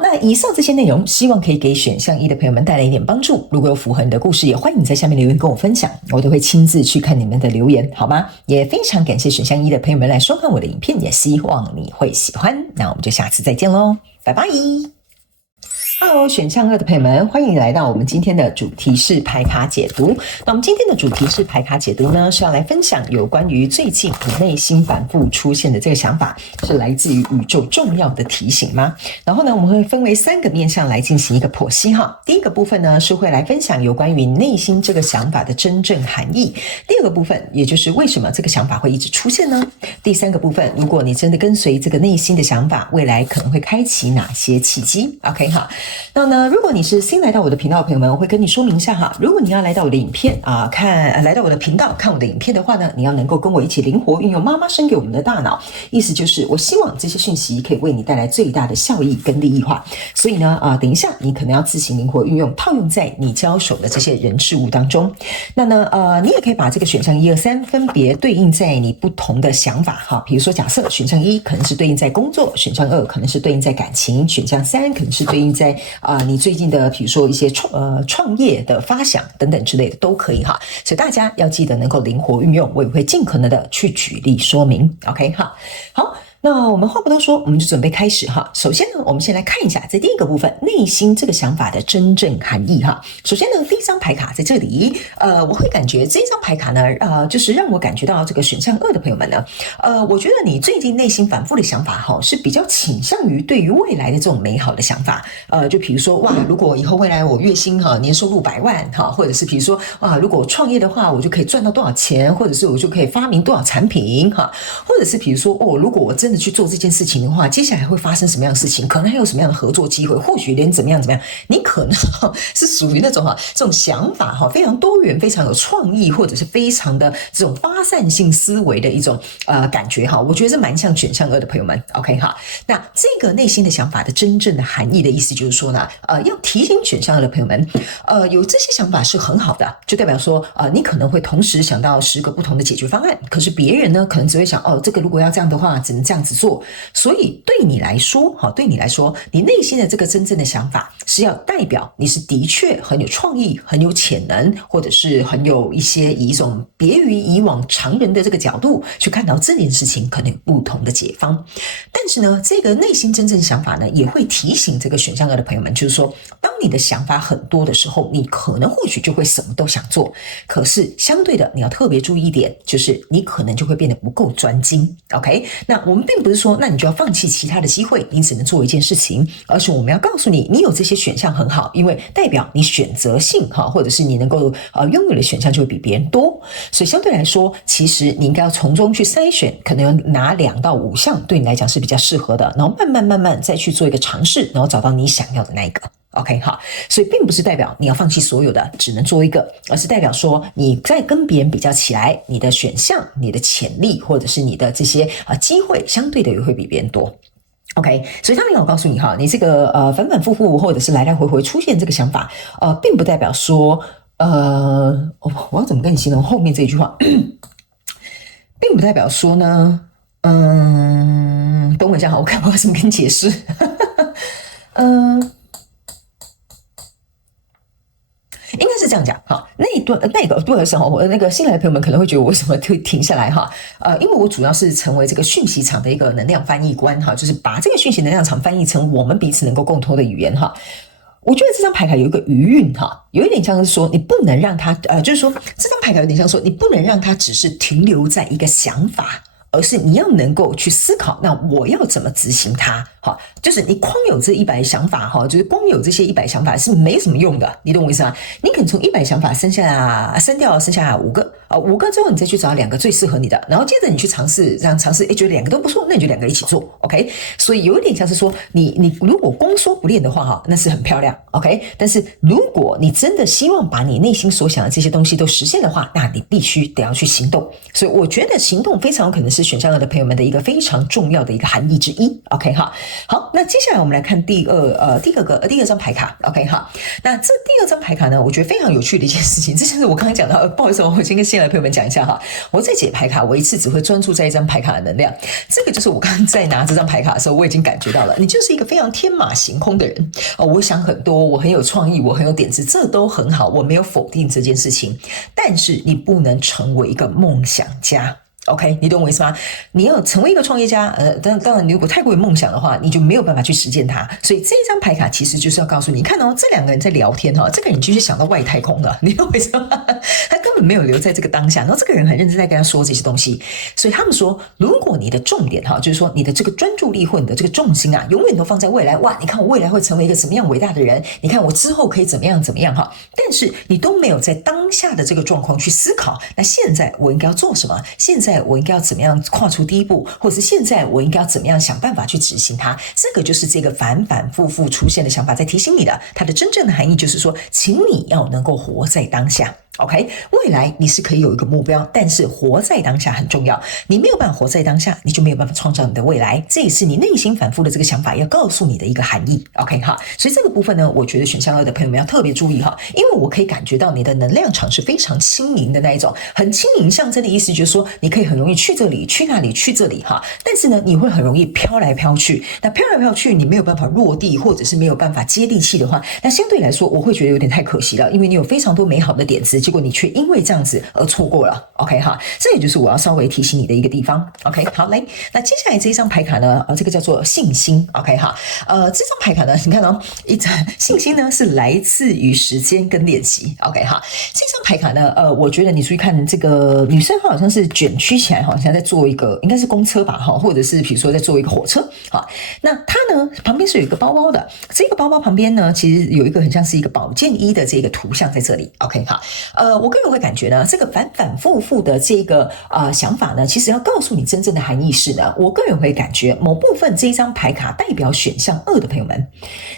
那以上这些内容希望可以给选项1的朋友们带来一点帮助，如果有符合你的故事，也欢迎你在下面留言跟我分享，我都会亲自去看你们的留言好吗？也非常感谢选项1的朋友们来收看我的影片，也希望你会喜欢，那我们就下次再见咯，拜拜。Hello， 选项2的朋友们，欢迎来到我们今天的主题式牌卡解读。那我们今天的主题式牌卡解读呢，是要来分享有关于最近你内心反复出现的这个想法，是来自于宇宙重要的提醒吗？然后呢，我们会分为3个面向来进行一个剖析哈。第一个部分呢，是会来分享有关于内心这个想法的真正含义。第二个部分，也就是为什么这个想法会一直出现呢？第3个部分，如果你真的跟随这个内心的想法，未来可能会开启哪些契机 ？OK 哈。那呢，如果你是新来到我的频道的朋友们，我会跟你说明一下哈。如果你要来到我的影片来到我的频道看我的影片的话呢，你要能够跟我一起灵活运用妈妈生给我们的大脑，意思就是我希望这些讯息可以为你带来最大的效益跟利益化。所以呢，等一下你可能要自行灵活运用，套用在你交手的这些人事物当中。那呢，你也可以把这个选项1、2、3分别对应在你不同的想法哈。比如说，假设选项1可能是对应在工作，选项2可能是对应在感情，选项3可能是对应在你最近的比如说一些创业的发想等等之类的都可以哈，所以大家要记得能够灵活运用，我也会尽可能的去举例说明 OK 哈。好，那我们话不多说，我们就准备开始哈。首先呢，我们先来看一下在第一个部分内心这个想法的真正含义哈。首先呢，第一张牌卡在这里，我会感觉这张牌卡呢，就是让我感觉到这个选项2的朋友们呢，我觉得你最近内心反复的想法哈，是比较倾向于对于未来的这种美好的想法，就比如说哇，如果以后未来我月薪年收入100万哈，或者是比如说哇，如果我创业的话，我就可以赚到多少钱，或者是我就可以发明多少产品哈，或者是比如说如果我真的去做这件事情的话，接下来会发生什么样的事情，可能还有什么样的合作机会，或许连怎么样，你可能是属于那种这种想法非常多元，非常有创意，或者是非常的这种发散性思维的一种感觉我觉得是蛮像选项2的朋友们 OK 哈。那这个内心的想法的真正的含义的意思就是说呢，要提醒选项2的朋友们，有这些想法是很好的，就代表说你可能会同时想到10个不同的解决方案，可是别人呢可能只会想这个如果要这样的话只能这样子做，所以对你来说你内心的这个真正的想法是要代表你是的确很有创意，很有潜能，或者是很有一些以一种别于以往常人的这个角度去看到这件事情可能有不同的解方。但是呢，这个内心真正想法呢，也会提醒这个选项2的朋友们，就是说当你的想法很多的时候，你可能或许就会什么都想做，可是相对的你要特别注意一点，就是你可能就会变得不够专精 OK。 那我们并不是说那你就要放弃其他的机会，你只能做一件事情，而是我们要告诉你，你有这些选项很好，因为代表你选择性或者是你能够拥有的选项就会比别人多，所以相对来说其实你应该要从中去筛选，可能有拿2到5项对你来讲是比较适合的，然后慢慢再去做一个尝试，然后找到你想要的那一个 OK 好。所以并不是代表你要放弃所有的只能做一个，而是代表说你在跟别人比较起来，你的选项，你的潜力，或者是你的这些机会相对的也会比别人多OK。 所以当然我告诉你你这个反反复复或者是来来回回出现这个想法并不代表说我要怎么跟你形容后面这一句话并不代表说呢等我一下我看我要怎么跟你解释应该是这样讲那个对的时候，我那个新来的朋友们可能会觉得我为什么会停下来因为我主要是成为这个讯息场的一个能量翻译官就是把这个讯息能量场翻译成我们彼此能够共通的语言我觉得这张牌卡有一个余韵有一点像是说你不能让它就是说这张牌卡有点像说你不能让它只是停留在一个想法，而是你要能够去思考，那我要怎么执行它好，就是你光有这100想法哈，就是光有这些100想法是没什么用的，你懂我意思吗？你可能从100想法删掉剩下5个5个之后，你再去找2个最适合你的，然后接着你去尝试，这样尝试，觉得2个都不错，那你就2个一起做 ，OK？ 所以有一点像是说，你如果光说不练的话哈，那是很漂亮 ，OK？ 但是如果你真的希望把你内心所想的这些东西都实现的话，那你必须得要去行动。所以我觉得行动非常有可能是选项2的朋友们的一个非常重要的一个含义之一 ，OK 哈。好，那接下来我们来看第二张牌卡 ，OK 哈。那这第2张牌卡呢，我觉得非常有趣的一件事情，这就是我刚刚讲到，不好意思，我先跟新来的朋友们讲一下哈。我在解牌卡，我一次只会专注在一张牌卡的能量，这个就是我刚刚在拿这张牌卡的时候，我已经感觉到了，你就是一个非常天马行空的人我想很多，我很有创意，我很有点子，这都很好，我没有否定这件事情，但是你不能成为一个梦想家。OK， 你懂我意思吗？你要成为一个创业家，当然，如果太过于梦想的话，你就没有办法去实践它。所以这一张牌卡其实就是要告诉你，看哦，这2个人在聊天这个人就是想到外太空了，你懂我意思吗？他根本没有留在这个当下，然后这个人很认真在跟他说这些东西。所以他们说，如果你的重点就是说你的这个专注力或你的这个重心永远都放在未来，哇，你看我未来会成为一个什么样伟大的人，你看我之后可以怎么样但是你都没有在当下的这个状况去思考，那现在我应该要做什么？现在我应该要怎么样跨出第一步，或者是现在我应该要怎么样想办法去执行它？这个就是这个反反复复出现的想法在提醒你的，它的真正的含义就是说，请你要能够活在当下。OK， 未来你是可以有一个目标，但是活在当下很重要。你没有办法活在当下，你就没有办法创造你的未来。这也是你内心反复的这个想法要告诉你的一个含义。OK 哈，所以这个部分呢，我觉得选项2的朋友们要特别注意哈，因为我可以感觉到你的能量场是非常轻盈的那一种，很轻盈象征的意思就是说，你可以很容易去这里、去那里、去这里哈，但是呢，你会很容易飘来飘去。那飘来飘去，你没有办法落地，或者是没有办法接地气的话，那相对来说，我会觉得有点太可惜了，因为你有非常多美好的点子。结果你却因为这样子而错过了 ，OK 哈，这也就是我要稍微提醒你的一个地方 ，OK 好，来，那接下来这一张牌卡呢，这个叫做信心 ，OK 哈，这张牌卡呢，你看一张信心呢是来自于时间跟练习 ，OK 哈，这张牌卡呢，我觉得你注意看这个女生好像是卷曲起来，好像在做一个应该是公车吧，哈，或者是比如说在做一个火车，好，那她呢旁边是有一个包包的，这个包包旁边呢，其实有一个很像是一个保健衣的这个图像在这里 ，OK 哈。我个人会感觉呢，这个反反复复的这个想法呢，其实要告诉你真正的含义是呢，我个人会感觉某部分这一张牌卡代表选项2的朋友们，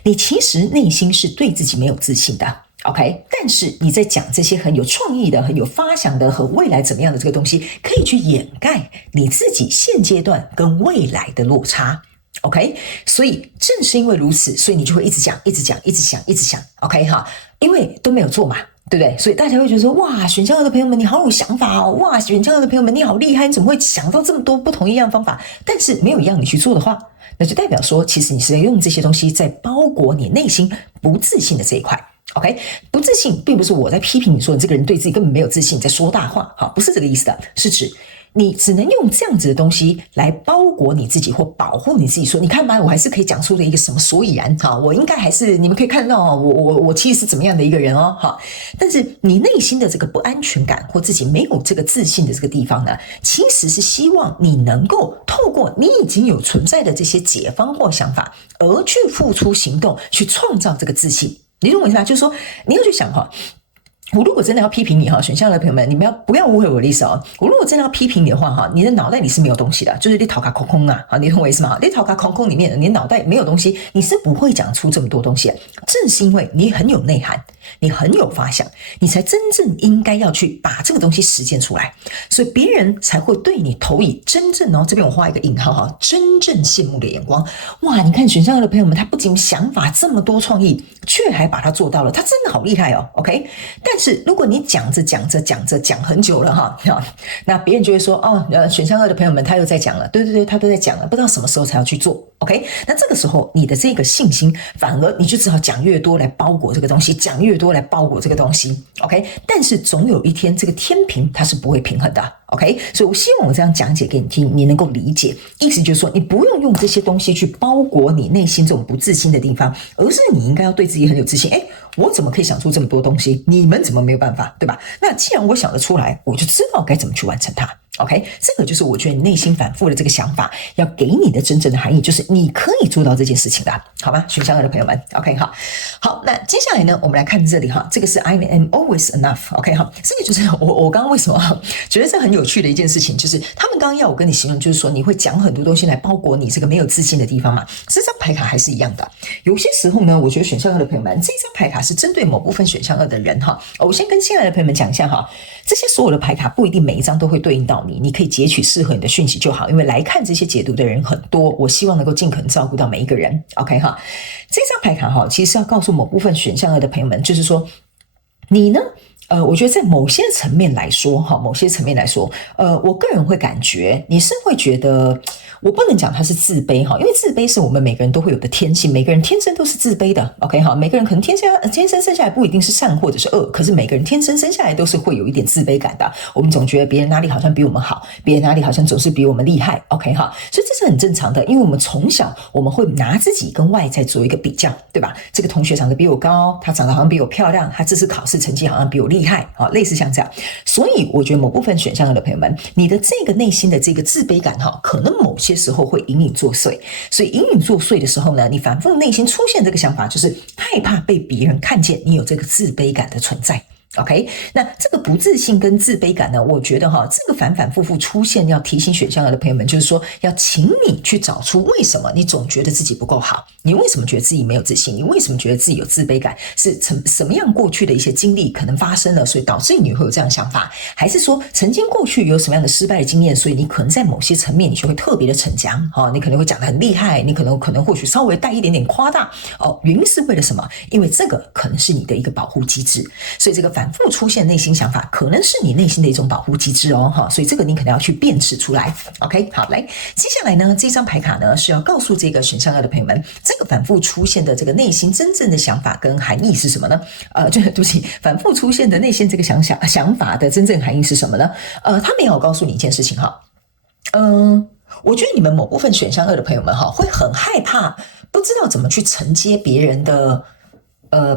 你其实内心是对自己没有自信的。OK， 但是你在讲这些很有创意的、很有发想的和未来怎么样的这个东西，可以去掩盖你自己现阶段跟未来的落差。OK， 所以正是因为如此，所以你就会一直讲、一直讲、一直想、一直想。OK 哈，因为都没有做嘛。对不对？所以大家会觉得说，哇，选项2的朋友们你好有想法哦，哇，选项2的朋友们你好厉害，你怎么会想到这么多不同一样方法？但是没有一样你去做的话，那就代表说，其实你是在用这些东西在包裹你内心不自信的这一块。OK， 不自信并不是我在批评你说你这个人对自己根本没有自信，你在说大话，好，不是这个意思的，是指你只能用这样子的东西来包裹你自己或保护你自己，说你看吧，我还是可以讲出了一个什么所以然哈，我应该还是你们可以看到我其实是怎么样的一个人哦哈，但是你内心的这个不安全感或自己没有这个自信的这个地方呢，其实是希望你能够透过你已经有存在的这些解方或想法，而去付出行动，去创造这个自信。你懂我意思吧？就是说你要去想哈。我如果真的要批评你哈，选项的朋友们，你们不要误会我的意思哦。我如果真的要批评你的话哈，你的脑袋里是没有东西的，就是你头壳空空啊，你懂我意思吗？你头壳空空里面，你脑袋没有东西，你是不会讲出这么多东西的。正是因为你很有内涵，你很有发想，你才真正应该要去把这个东西实践出来，所以别人才会对你投以真正这边我画一个引号哈，真正羡慕的眼光。哇，你看选项的朋友们，他不仅想法这么多创意，却还把它做到了，他真的好厉害哦。OK， 但是如果你讲很久了哈，那别人就会说选项2的朋友们他又在讲了，对，他都在讲了，不知道什么时候才要去做。OK， 那这个时候你的这个信心反而你就只好讲越多来包裹这个东西，讲越多来包裹这个东西。OK， 但是总有一天这个天平它是不会平衡的。OK， 所以我希望我这样讲解给你听，你能够理解。意思就是说，你不用用这些东西去包裹你内心这种不自信的地方，而是你应该要对自己很有自信。我怎么可以想出这么多东西？你们怎么没有办法，对吧？那既然我想得出来，我就知道该怎么去完成它。OK， 这个就是我觉得你内心反复的这个想法要给你的真正的含义，就是你可以做到这件事情的，好吗？选项2的朋友们 ，OK， 好，那接下来呢，我们来看这里哈，这个是 I am always enough，OK， 这个就是我刚刚为什么觉得这很有趣的一件事情，就是他们刚刚要我跟你形容，就是说你会讲很多东西来包裹你这个没有自信的地方嘛。这张牌卡还是一样的，有些时候呢，我觉得选项2的朋友们，这张牌卡是针对某部分选项2的人哈。我先跟新来的朋友们讲一下哈，这些所有的牌卡不一定每一张都会对应到你可以截取适合你的讯息就好，因为来看这些解读的人很多，我希望能够尽可能照顾到每一个人 OK 哈。这张牌卡哈，其实是要告诉某部分选项2的朋友们，就是说你呢我觉得在某些层面来说我个人会感觉你是会觉得，我不能讲它是自卑哈，因为自卑是我们每个人都会有的天性，每个人天生都是自卑的 OK 哈，每个人可能天生生下来不一定是善或者是恶，可是每个人天生生下来都是会有一点自卑感的，我们总觉得别人哪里好像比我们好，别人哪里好像总是比我们厉害 OK 哈，所以这是很正常的，因为我们从小我们会拿自己跟外在做一个比较，对吧？这个同学长得比我高，他长得好像比我漂亮，他这次考试成绩好像比我厉害，类似像这样，所以我觉得某部分选项的朋友们，你的这个内心的这个自卑感可能某些时候会隐隐作祟，所以隐隐作祟的时候呢，你反复内心出现这个想法，就是害怕被别人看见你有这个自卑感的存在。OK， 那这个不自信跟自卑感呢，我觉得这个反反复复出现，要提醒选项的朋友们，就是说要请你去找出为什么你总觉得自己不够好，你为什么觉得自己没有自信，你为什么觉得自己有自卑感，是什么样过去的一些经历可能发生了，所以导致你会有这样的想法，还是说曾经过去有什么样的失败的经验，所以你可能在某些层面你就会特别的逞强，你可能会讲得很厉害，你可能或许稍微带一点点夸大，原因是为了什么？因为这个可能是你的一个保护机制，所以这个反复出现内心想法可能是你内心的一种保护机制所以这个你可能要去辨识出来 OK， 好，来接下来呢，这张牌卡呢是要告诉这个选项2的朋友们，这个反复出现的这个内心真正的想法跟含义是什么呢？对不起，反复出现的内心这个想法的真正含义是什么呢？他们也要告诉你一件事情我觉得你们某部分选项2的朋友们会很害怕，不知道怎么去承接别人的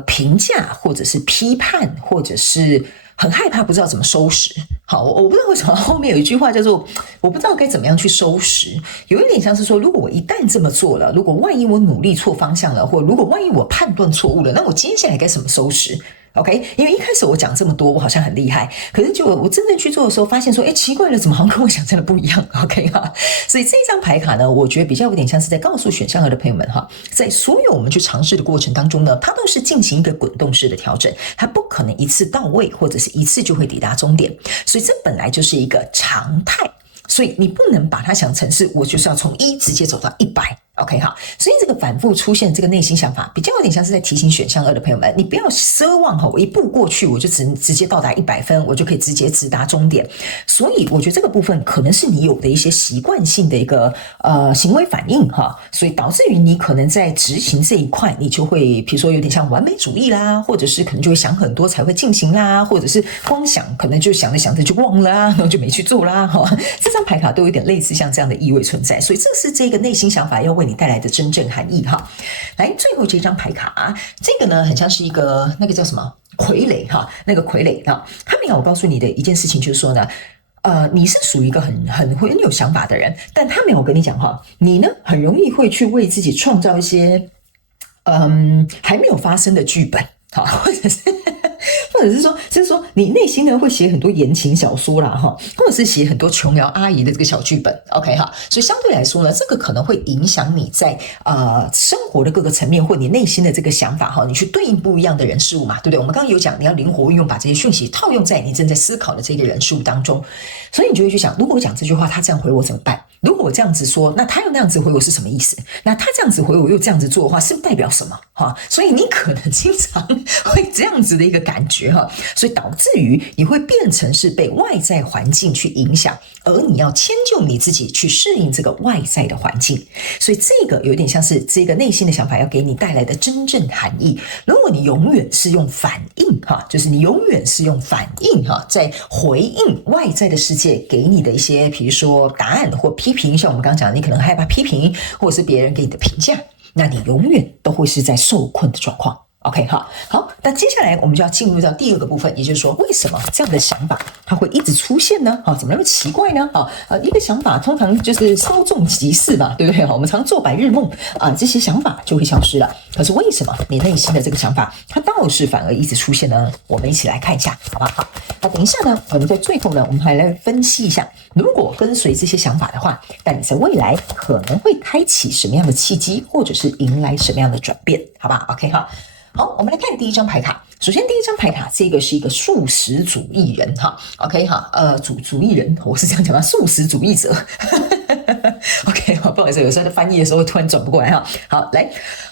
评价或者是批判，或者是很害怕不知道怎么收拾。好，我不知道为什么后面有一句话叫做我不知道该怎么样去收拾，有一点像是说，如果我一旦这么做了，如果万一我努力错方向了，或如果万一我判断错误了，那我接下来该怎么收拾？OK， 因为一开始我讲这么多，我好像很厉害，可是就我真正去做的时候，发现说，奇怪了，怎么好像跟我想象的不一样 ？OK 所以这张牌卡呢，我觉得比较有点像是在告诉选项2的朋友们在所有我们去尝试的过程当中呢，它都是进行一个滚动式的调整，它不可能一次到位，或者是一次就会抵达终点，所以这本来就是一个常态，所以你不能把它想成是我就是要从1直接走到100。OK 好，所以这个反复出现这个内心想法，比较有点像是在提醒选项2的朋友们，你不要奢望我一步过去我就直接到达100分，我就可以直接直达终点。所以我觉得这个部分可能是你有的一些习惯性的一个行为反应所以导致于你可能在执行这一块，你就会比如说有点像完美主义啦，或者是可能就会想很多才会进行啦，或者是光想可能就想着想着就忘了然后就没去做啦这张牌卡都有点类似像这样的意味存在，所以这是这个内心想法要为你带来的真正含义来，最后这张牌卡这个呢很像是一个那个叫什么傀儡那个傀儡他们要我告诉你的一件事情就是说呢你是属于一个很有想法的人，但他没有跟你讲你呢很容易会去为自己创造一些还没有发生的剧本或者是说就是说你内心呢会写很多言情小说啦或者是写很多琼瑶阿姨的这个小剧本 OK 所以相对来说呢，这个可能会影响你在生活的各个层面或你内心的这个想法你去对应不一样的人事物嘛，对不对？我们刚刚有讲你要灵活运用，把这些讯息套用在你正在思考的这个人事物当中，所以你就会去想，如果我讲这句话他这样回我怎么办？如果我这样子说，那他又那样子回我是什么意思？那他这样子回我又这样子做的话，是不是代表什么所以你可能经常会这样子的一个感觉所以导致于你会变成是被外在环境去影响，而你要迁就你自己去适应这个外在的环境，所以这个有点像是这个内心的想法要给你带来的真正含义。如果你永远是用反应就是你永远是用反应在回应外在的世界给你的一些比如说答案或批评，像我们刚刚讲的，你可能害怕批评或者是别人给你的评价，那你永远都会是在受困的状况 OK， 好，那接下来我们就要进入到第二个部分，也就是说，为什么这样的想法它会一直出现呢？怎么那么奇怪呢？一个想法通常就是稍纵即逝嘛，对不对？我们常做白日梦这些想法就会消失了。可是为什么你内心的这个想法，它倒是反而一直出现呢？我们一起来看一下，好不好？那等一下呢，我们在最后呢，我们还来分析一下，如果跟随这些想法的话，那你在未来可能会开启什么样的契机，或者是迎来什么样的转变，好吧 ？OK 哈。好，我们来看第一张牌卡。首先，第一张牌卡，这个是一个素食主义人哈 ，OK 哈，主义人，我是这样讲的，素食主义者。OK， 不好意思，有时候在翻译的时候突然转不过来哈。好，来，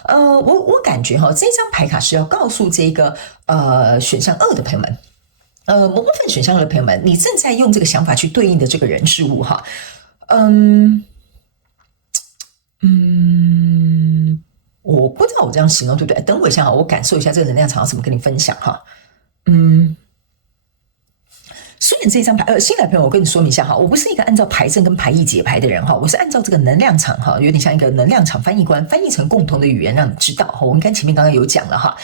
我感觉哈，这张牌卡是要告诉这个选项2的朋友们，某部分选项2的朋友们，你正在用这个想法去对应的这个人事物哈，我不知道我这样形容对不对？等我一下哈，我感受一下这个能量场要怎么跟你分享哈。虽然这张牌，新来朋友，我跟你说明一下哈，我不是一个按照牌阵跟牌意解牌的人哈，我是按照这个能量场哈，有点像一个能量场翻译官，翻译成共同的语言让你知道哈。我们前面刚刚有讲了哈。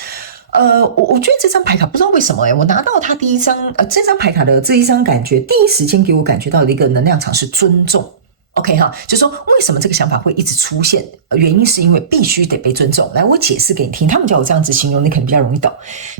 我觉得这张牌卡不知道为什么我拿到它第一张这张牌卡的这一张感觉，第一时间给我感觉到的一个能量场是尊重。OK 哈，就是说为什么这个想法会一直出现？原因是因为必须得被尊重。来，我解释给你听，他们叫我这样子形容，你可能比较容易懂。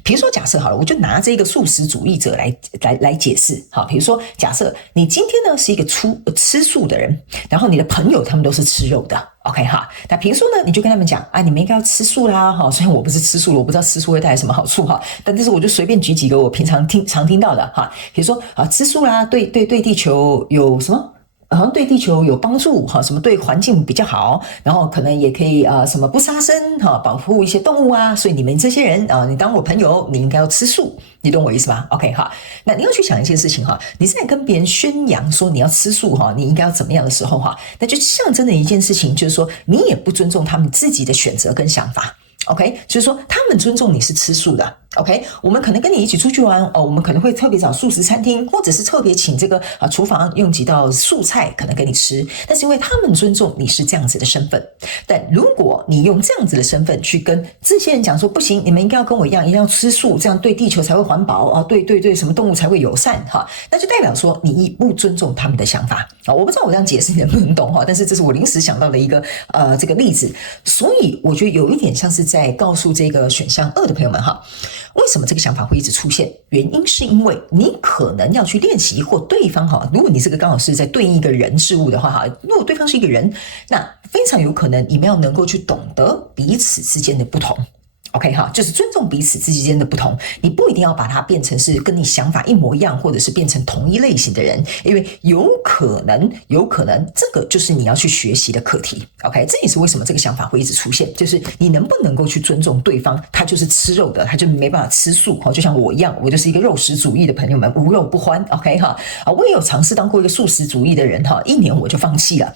比如说，假设好了，我就拿这个素食主义者来解释。好，比如说，假设你今天呢是一个吃素的人，然后你的朋友他们都是吃肉的。OK 哈，那比如说呢，你就跟他们讲你们应该要吃素啦哈。虽然我不是吃素的，我不知道吃素会带来什么好处哈，但是我就随便举几个我平常常听到的哈，比如说吃素啦，对地球有什么？好像对地球有帮助哈，什么对环境比较好，然后可能也可以什么不杀生哈，保护一些动物啊，所以你们这些人你当我朋友，你应该要吃素，你懂我意思吗 ？OK 哈，那你要去想一件事情哈，你在跟别人宣扬说你要吃素哈，你应该要怎么样的时候哈，那就象征的一件事情就是说，你也不尊重他们自己的选择跟想法。OK， 就是说他们尊重你是吃素的。OK， 我们可能跟你一起出去玩我们可能会特别找素食餐厅，或者是特别请这个厨房用几道素菜可能给你吃，但是因为他们尊重你是这样子的身份。但如果你用这样子的身份去跟这些人讲说不行，你们应该要跟我一样，一定要吃素，这样对地球才会环保对什么动物才会友善哈，那就代表说你不尊重他们的想法我不知道我这样解释你能不能懂哈，但是这是我临时想到的一个这个例子，所以我觉得有一点像是在告诉这个选项2的朋友们哈。为什么这个想法会一直出现？原因是因为你可能要去练习，或对方如果你这个刚好是在对应一个人事物的话如果对方是一个人，那非常有可能你们要能够去懂得彼此之间的不同。OK 哈，就是尊重彼此之间的不同，你不一定要把它变成是跟你想法一模一样，或者是变成同一类型的人，因为有可能这个就是你要去学习的课题。OK， 这也是为什么这个想法会一直出现，就是你能不能够去尊重对方，他就是吃肉的，他就没办法吃素就像我一样，我就是一个肉食主义的朋友们，无肉不欢。OK 哈，我也有尝试当过一个素食主义的人1年我就放弃了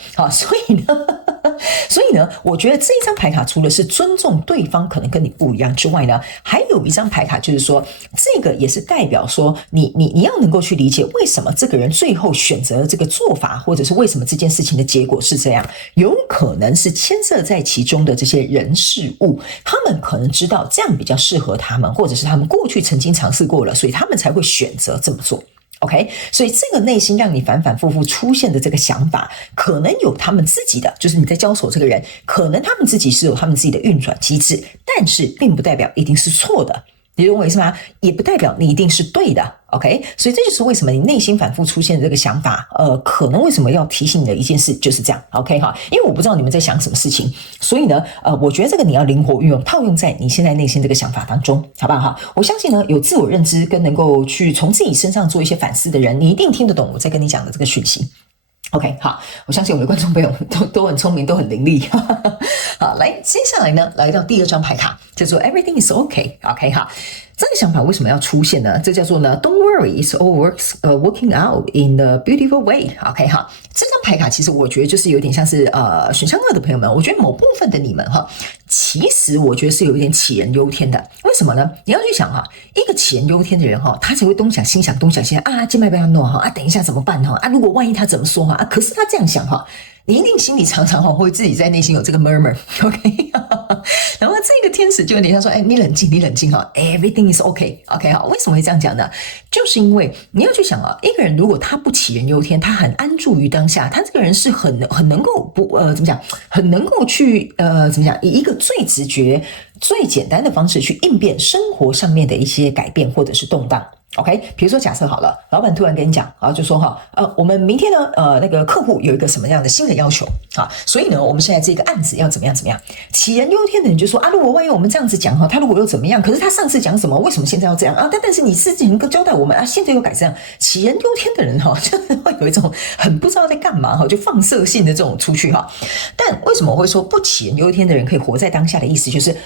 所以呢，我觉得这一张牌卡除了是尊重对方可能跟你不一样之外呢，还有一张牌卡就是说，这个也是代表说你要能够去理解为什么这个人最后选择这个做法，或者是为什么这件事情的结果是这样，有可能是牵涉在其中的这些人事物，他们可能知道这样比较适合他们，或者是他们过去曾经尝试过了，所以他们才会选择这么做。OK， 所以这个内心让你反反复复出现的这个想法，可能有他们自己的，就是你在交手这个人，可能他们自己是有他们自己的运转机制，但是并不代表一定是错的。你懂我意思吗？也不代表你一定是对的 ，OK？ 所以这就是为什么你内心反复出现的这个想法，可能为什么要提醒你的一件事就是这样 ，OK 哈？因为我不知道你们在想什么事情，所以呢，我觉得这个你要灵活运用，套用在你现在内心这个想法当中，好不好？我相信呢，有自我认知跟能够去从自己身上做一些反思的人，你一定听得懂我在跟你讲的这个讯息。OK， 好，我相信我的观众朋友都很聪明，都很伶俐。好，来，接下来呢，来到第2张牌卡，叫做 Everything is OK。OK， 好，这个想法为什么要出现呢？这叫做呢 Don't worry, it's all working out in a beautiful way。OK， 好，这张牌卡其实我觉得就是有点像是选项2的朋友们，我觉得某部分的你们其实我觉得是有一点杞人忧天的。为什么呢？你要去想一个杞人忧天的人他才会东想西想东想西想今麦不要弄等一下怎么办如果万一他怎么说可是他这样想你一定心里常常会自己在内心有这个 murmur， OK？ 然后这个天使就有点像说，你冷静，你冷静哈 ，everything is OK 好，为什么会这样讲呢？就是因为你要去想啊，一个人如果他不杞人忧天，他很安住于当下，他这个人是很能够怎么讲，很能够去怎么讲，以一个最直觉、最简单的方式去应变生活上面的一些改变或者是动荡。OK， 比如说假设好了，老板突然跟你讲啊，就说我们明天呢，那个客户有一个什么样的新的要求啊，所以呢，我们现在这个案子要怎么样？杞人忧天的人就说啊，如果万一我们这样子讲他如果又怎么样？可是他上次讲什么？为什么现在要这样啊？但是你之前交代我们啊，现在又改这样，杞人忧天的人就是会有一种很不知道在干嘛就放射性的这种出去但为什么我会说不杞人忧天的人可以活在当下的意思就是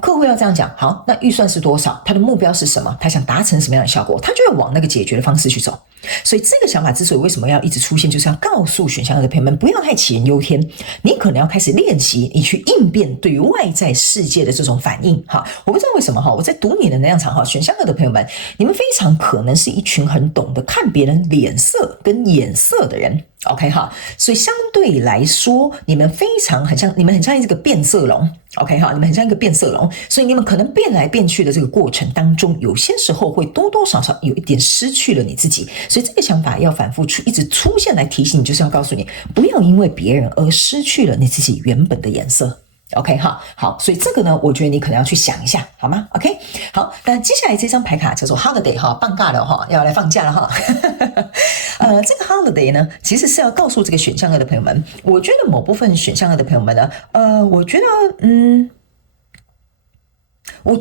客户要这样讲，好，那预算是多少？他的目标是什么？他想达成什么样的效果？他就会往那个解决的方式去走。所以这个想法之所以为什么要一直出现，就是要告诉选项2的朋友们不要太杞人忧天，你可能要开始练习你去应变对于外在世界的这种反应我不知道为什么我在读你的能量场选项2的朋友们，你们非常可能是一群很懂得看别人脸色跟眼色的人。OK 所以相对来说，你们很像一个变色龙。OK 你们很像一个变色龙，所以你们可能变来变去的这个过程当中，有些时候会多多少少有一点失去了你自己。所以这个想法要反复一直出现来提醒你，就是要告诉你，不要因为别人而失去了你自己原本的颜色。OK 好，所以这个呢，我觉得你可能要去想一下，好吗 ？OK， 好，那接下来这张牌卡叫做 Holiday 放假了要来放假了这个 Holiday 呢，其实是要告诉这个选项2的朋友们，我觉得某部分选项2的朋友们呢，我觉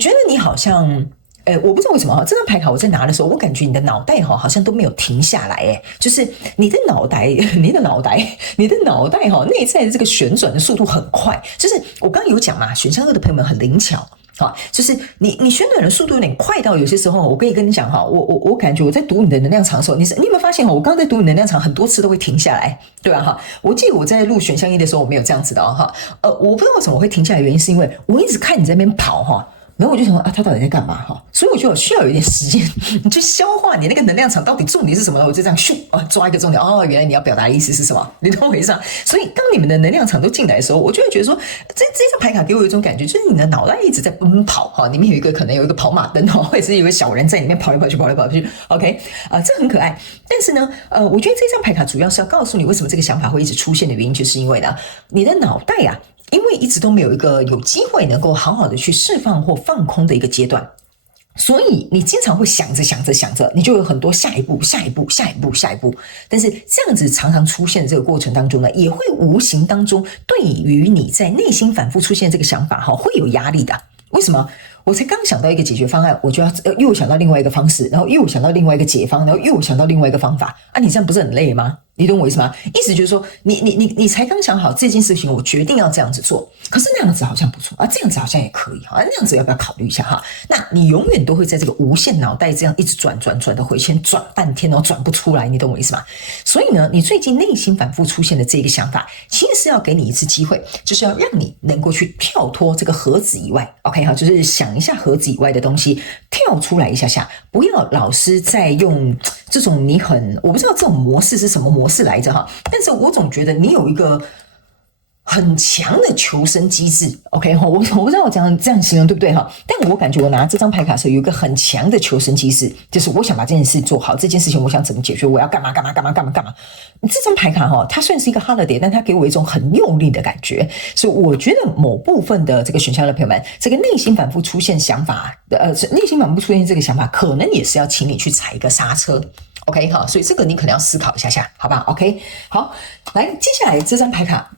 得你好像。我不知道为什么这张牌卡我在拿的时候，我感觉你的脑袋好像都没有停下来就是你的脑袋内在的这个旋转的速度很快，就是我刚刚有讲嘛，选项2的朋友们很灵巧就是你旋转的速度有点快到有些时候，我可以跟你讲我感觉我在读你的能量场的时候，你有没有发现我刚刚在读你的能量场很多次都会停下来，对吧我记得我在录选项1的时候我没有这样子的我不知道为什么会停下来，原因是因为我一直看你在那边跑然后我就想说他到底在干嘛所以我觉得我需要有一点时间你去消化你那个能量场到底重点是什么呢？我就这样抓一个重点原来你要表达的意思是什么？你懂我意思所以当你们的能量场都进来的时候，我就会觉得说这张牌卡给我一种感觉，就是你的脑袋一直在奔跑里面可能有一个跑马灯或者是有一个小人在里面跑来跑去 OK 这很可爱。但是呢我觉得这张牌卡主要是要告诉你为什么这个想法会一直出现的原因，就是因为呢你的脑袋因为一直都没有一个有机会能够好好的去释放或放空的一个阶段，所以你经常会想着，你就有很多下一步。但是这样子常常出现的这个过程当中呢，也会无形当中对于你在内心反复出现这个想法会有压力的。为什么？我才刚想到一个解决方案，我就要又想到另外一个方式，然后又想到另外一个解方，然后又想到另外一个方法你这样不是很累吗？你懂我意思吗？意思就是说你才刚想好这件事情，我决定要这样子做，可是那样子好像不错这样子好像也可以那样子要不要考虑一下那你永远都会在这个无限脑袋这样一直转的回圈，转半天转不出来，你懂我意思吗？所以呢，你最近内心反复出现的这个想法，其实是要给你一次机会，就是要让你能够去跳脱这个盒子以外 OK 就是想一下盒子以外的东西，跳出来一下，不要老是在用这种我不知道这种模式是什么模式来着但是我总觉得你有一个很强的求生机制 OK 我不知道我这样形容对不对但我感觉我拿这张牌卡的时候有一个很强的求生机制，就是我想把这件事做好，这件事情我想怎么解决，我要干嘛。这张牌卡它算是一个 holiday， 但它给我一种很用力的感觉，所以我觉得某部分的这个选项的朋友们，这个内心反复出现想法内心反复出现这个想法，可能也是要请你去踩一个刹车OK 所以这个你可能要思考一下好吧 OK 好，来接下来这张牌卡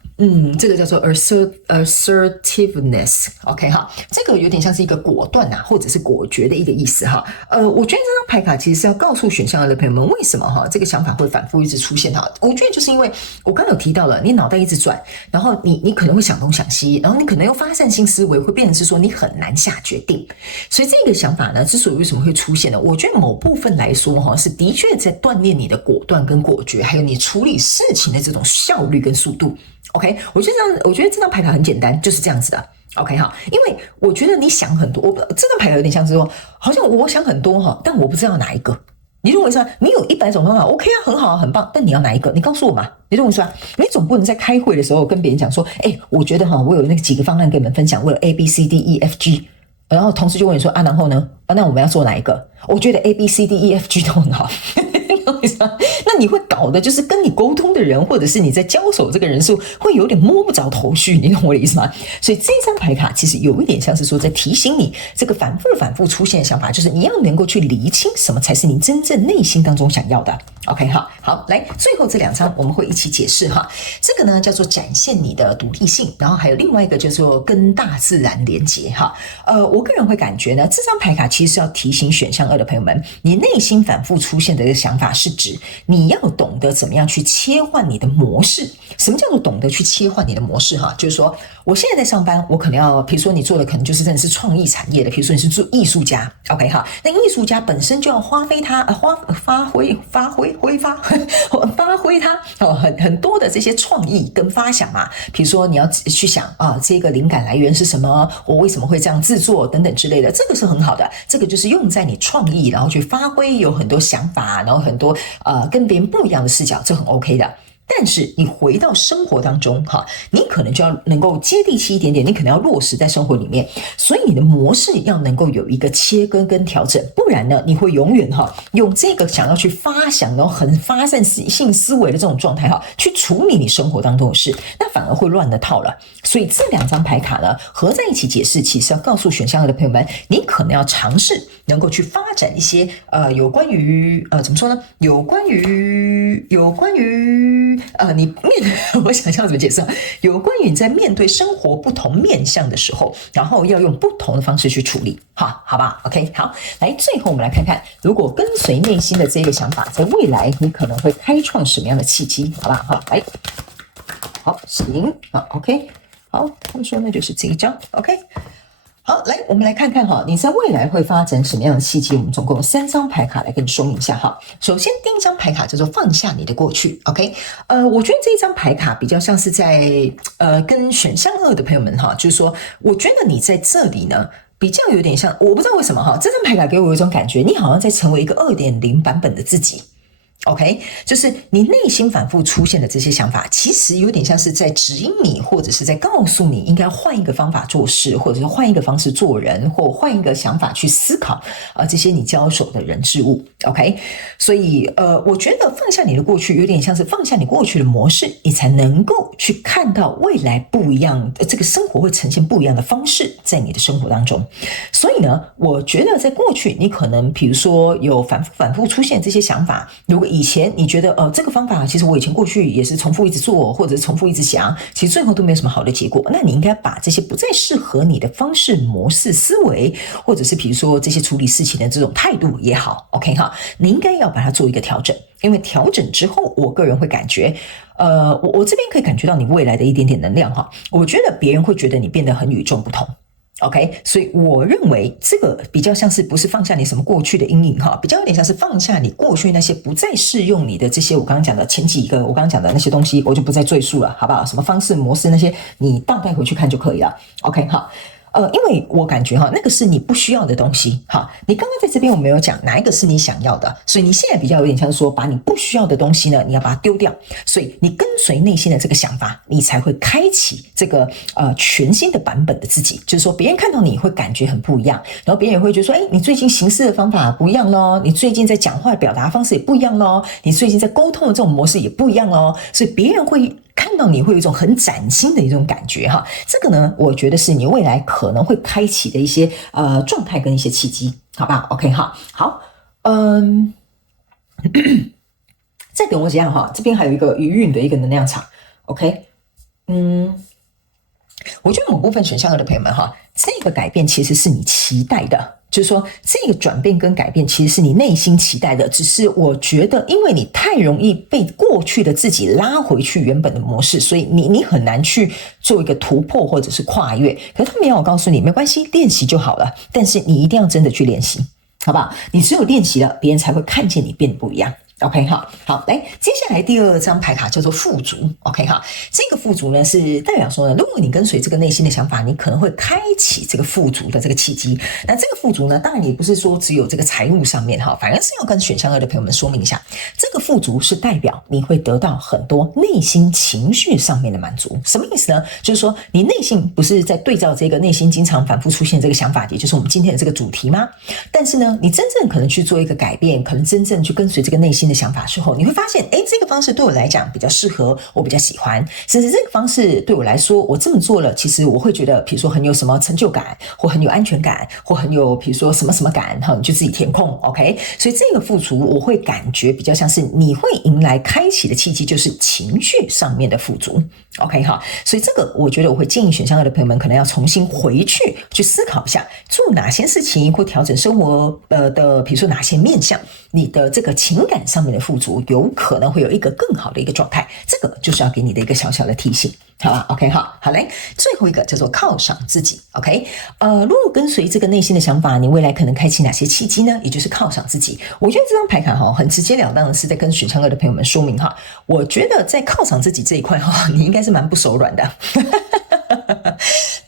这个叫做 assertiveness OK 这个有点像是一个果断或者是果决的一个意思我觉得这张牌卡其实是要告诉选项2的朋友们，为什么这个想法会反复一直出现我觉得就是因为我刚刚有提到了，你脑袋一直转，然后你可能会想东想西，然后你可能又发散性思维，会变成是说你很难下决定，所以这个想法呢，之所以为什么会出现呢？我觉得某部分来说是的确在锻炼你的果断跟果决，还有你处理事情的这种效率跟速度OK， 我觉得这张牌卡很简单，就是这样子的 OK 因为我觉得你想很多，这张牌卡有点像是说，好像我想很多但我不知道哪一个你懂我意思吗？你有100种方法 ，OK 啊，很好啊，很棒。但你要哪一个？你告诉我嘛。你懂我意思吗？你总不能在开会的时候跟别人讲说，我觉得我有那个几个方案跟你们分享，我有 ABCDEFG，然后同事就问你说然后呢？那我们要做哪一个？我觉得 ABCDEFG 都很好。那你会搞的就是跟你沟通的人，或者是你在交手这个人数会有点摸不着头绪，你懂我的意思吗？所以这张牌卡其实有一点像是说在提醒你，这个反复出现的想法，就是你要能够去厘清什么才是你真正内心当中想要的。OK， 好，来，最后这2张我们会一起解释哈。这个呢叫做展现你的独立性，然后还有另外一个叫做跟大自然连结哈。我个人会感觉呢，这张牌卡其实是要提醒选项2的朋友们，你内心反复出现的这个想法是指你要懂得怎么样去切换你的模式。什么叫做懂得去切换你的模式哈？就是说我现在在上班，我可能要，比如说你做的可能就是真的是创意产业的，比如说你是做艺术家 ，OK 哈，那艺术家本身就要发挥他很多的这些创意跟发想嘛。比如说你要去想这个灵感来源是什么，我为什么会这样制作等等之类的，这个是很好的，这个就是用在你创意，然后去发挥，有很多想法，然后很多跟别人不一样的视角，这很 OK 的。但是你回到生活当中你可能就要能够接地气一点点，你可能要落实在生活里面，所以你的模式要能够有一个切割跟调整，不然呢你会永远用这个想要去发想，然后很发散性思维的这种状态去处理你生活当中的事，那反而会乱了套了。所以这2张牌卡呢合在一起解释，其实要告诉选项2的朋友们，你可能要尝试能够去发展一些有关于怎么说呢？有关于我想象怎么解释有关于你在面对生活不同面向的时候，然后要用不同的方式去处理，好吧 ？OK， 好，来，最后我们来看看，如果跟随内心的这个想法，在未来你可能会开创什么样的契机，好吧？来，好，行，OK， 好，他们说那就是这一张 ，OK。好，来，我们来看看你在未来会发展什么样的契机？我们总共有3张牌卡来跟你说明一下哈。首先，第一张牌卡叫做放下你的过去 ，OK？我觉得这一张牌卡比较像是在跟选项2的朋友们就是说，我觉得你在这里呢比较有点像，我不知道为什么这张牌卡给我有一种感觉，你好像在成为一个2.0版本的自己。OK， 就是你内心反复出现的这些想法，其实有点像是在指引你，或者是在告诉你应该换一个方法做事，或者是换一个方式做人，或换一个想法去思考这些你交手的人事物。OK， 所以我觉得放下你的过去，有点像是放下你过去的模式，你才能够去看到未来不一样，这个生活会呈现不一样的方式在你的生活当中。所以呢，我觉得在过去你可能比如说有反复出现这些想法，如果以前你觉得这个方法其实我以前过去也是重复一直做，或者是重复一直想，其实最后都没有什么好的结果，那你应该把这些不再适合你的方式、模式、思维，或者是比如说这些处理事情的这种态度也好 OK 你应该要把它做一个调整，因为调整之后我个人会感觉我这边可以感觉到你未来的一点点能量我觉得别人会觉得你变得很与众不同。OK， 所以我认为这个比较像是不是放下你什么过去的阴影比较有点像是放下你过去那些不再适用你的这些我刚刚讲的前几个我刚刚讲的那些东西，我就不再赘述了，好不好？什么方式模式那些你倒带回去看就可以了。OK， 好。因为我感觉那个是你不需要的东西你刚刚在这边我没有讲哪一个是你想要的，所以你现在比较有点像是说把你不需要的东西呢，你要把它丢掉，所以你跟随内心的这个想法，你才会开启这个全新的版本的自己，就是说别人看到你会感觉很不一样，然后别人也会觉得说你最近行事的方法不一样咯，你最近在讲话的表达方式也不一样咯，你最近在沟通的这种模式也不一样咯，所以别人会看到你会有一种很崭新的一种感觉这个呢我觉得是你未来可能会开启的一些状态跟一些契机，好吧 OK 好再等我几样这边还有一个余韵的一个能量场 OK 我觉得某部分选项的朋友们这个改变其实是你期待的，就是说这个转变跟改变其实是你内心期待的，只是我觉得因为你太容易被过去的自己拉回去原本的模式，所以你很难去做一个突破或者是跨越。可是他没有告诉你没关系，练习就好了，但是你一定要真的去练习，好不好？你只有练习了，别人才会看见你变得不一样。OK 哈，好，来，接下来第二张牌卡叫做富足。OK 哈，这个富足呢是代表说呢，如果你跟随这个内心的想法，你可能会开启这个富足的这个契机。那这个富足呢，当然也不是说只有这个财务上面哈，反而是要跟选项2的朋友们说明一下，这个富足是代表你会得到很多内心情绪上面的满足。什么意思呢？就是说你内心不是在对照这个内心经常反复出现这个想法，也就是我们今天的这个主题吗？但是呢，你真正可能去做一个改变，可能真正去跟随这个内心的想法之后，你会发现，这个方式对我来讲比较适合，我比较喜欢，甚至这个方式对我来说，我这么做了，其实我会觉得，比如说很有什么成就感，或很有安全感，或很有比如说什么什么感，你就自己填空 ，OK？ 所以这个富足，我会感觉比较像是你会迎来开启的契机，就是情绪上面的富足 ，OK 哈？所以这个我觉得我会建议选项2的朋友们可能要重新回去思考一下，做哪些事情或调整生活的，比如说哪些面向，你的这个情感上面的富足有可能会有一个更好的一个状态，这个就是要给你的一个小小的提醒，好吧 ？OK 好，好嘞，最后一个叫做犒赏自己 ，OK？ 如果跟随这个内心的想法，你未来可能开启哪些契机呢？也就是犒赏自己。我觉得这张牌卡很直截了当的是在跟选项2的朋友们说明哈，我觉得在犒赏自己这一块你应该是蛮不手软的。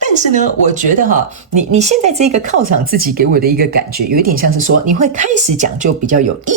但是呢，我觉得你现在这个犒赏自己给我的一个感觉，有一点像是说，你会开始讲究比较有意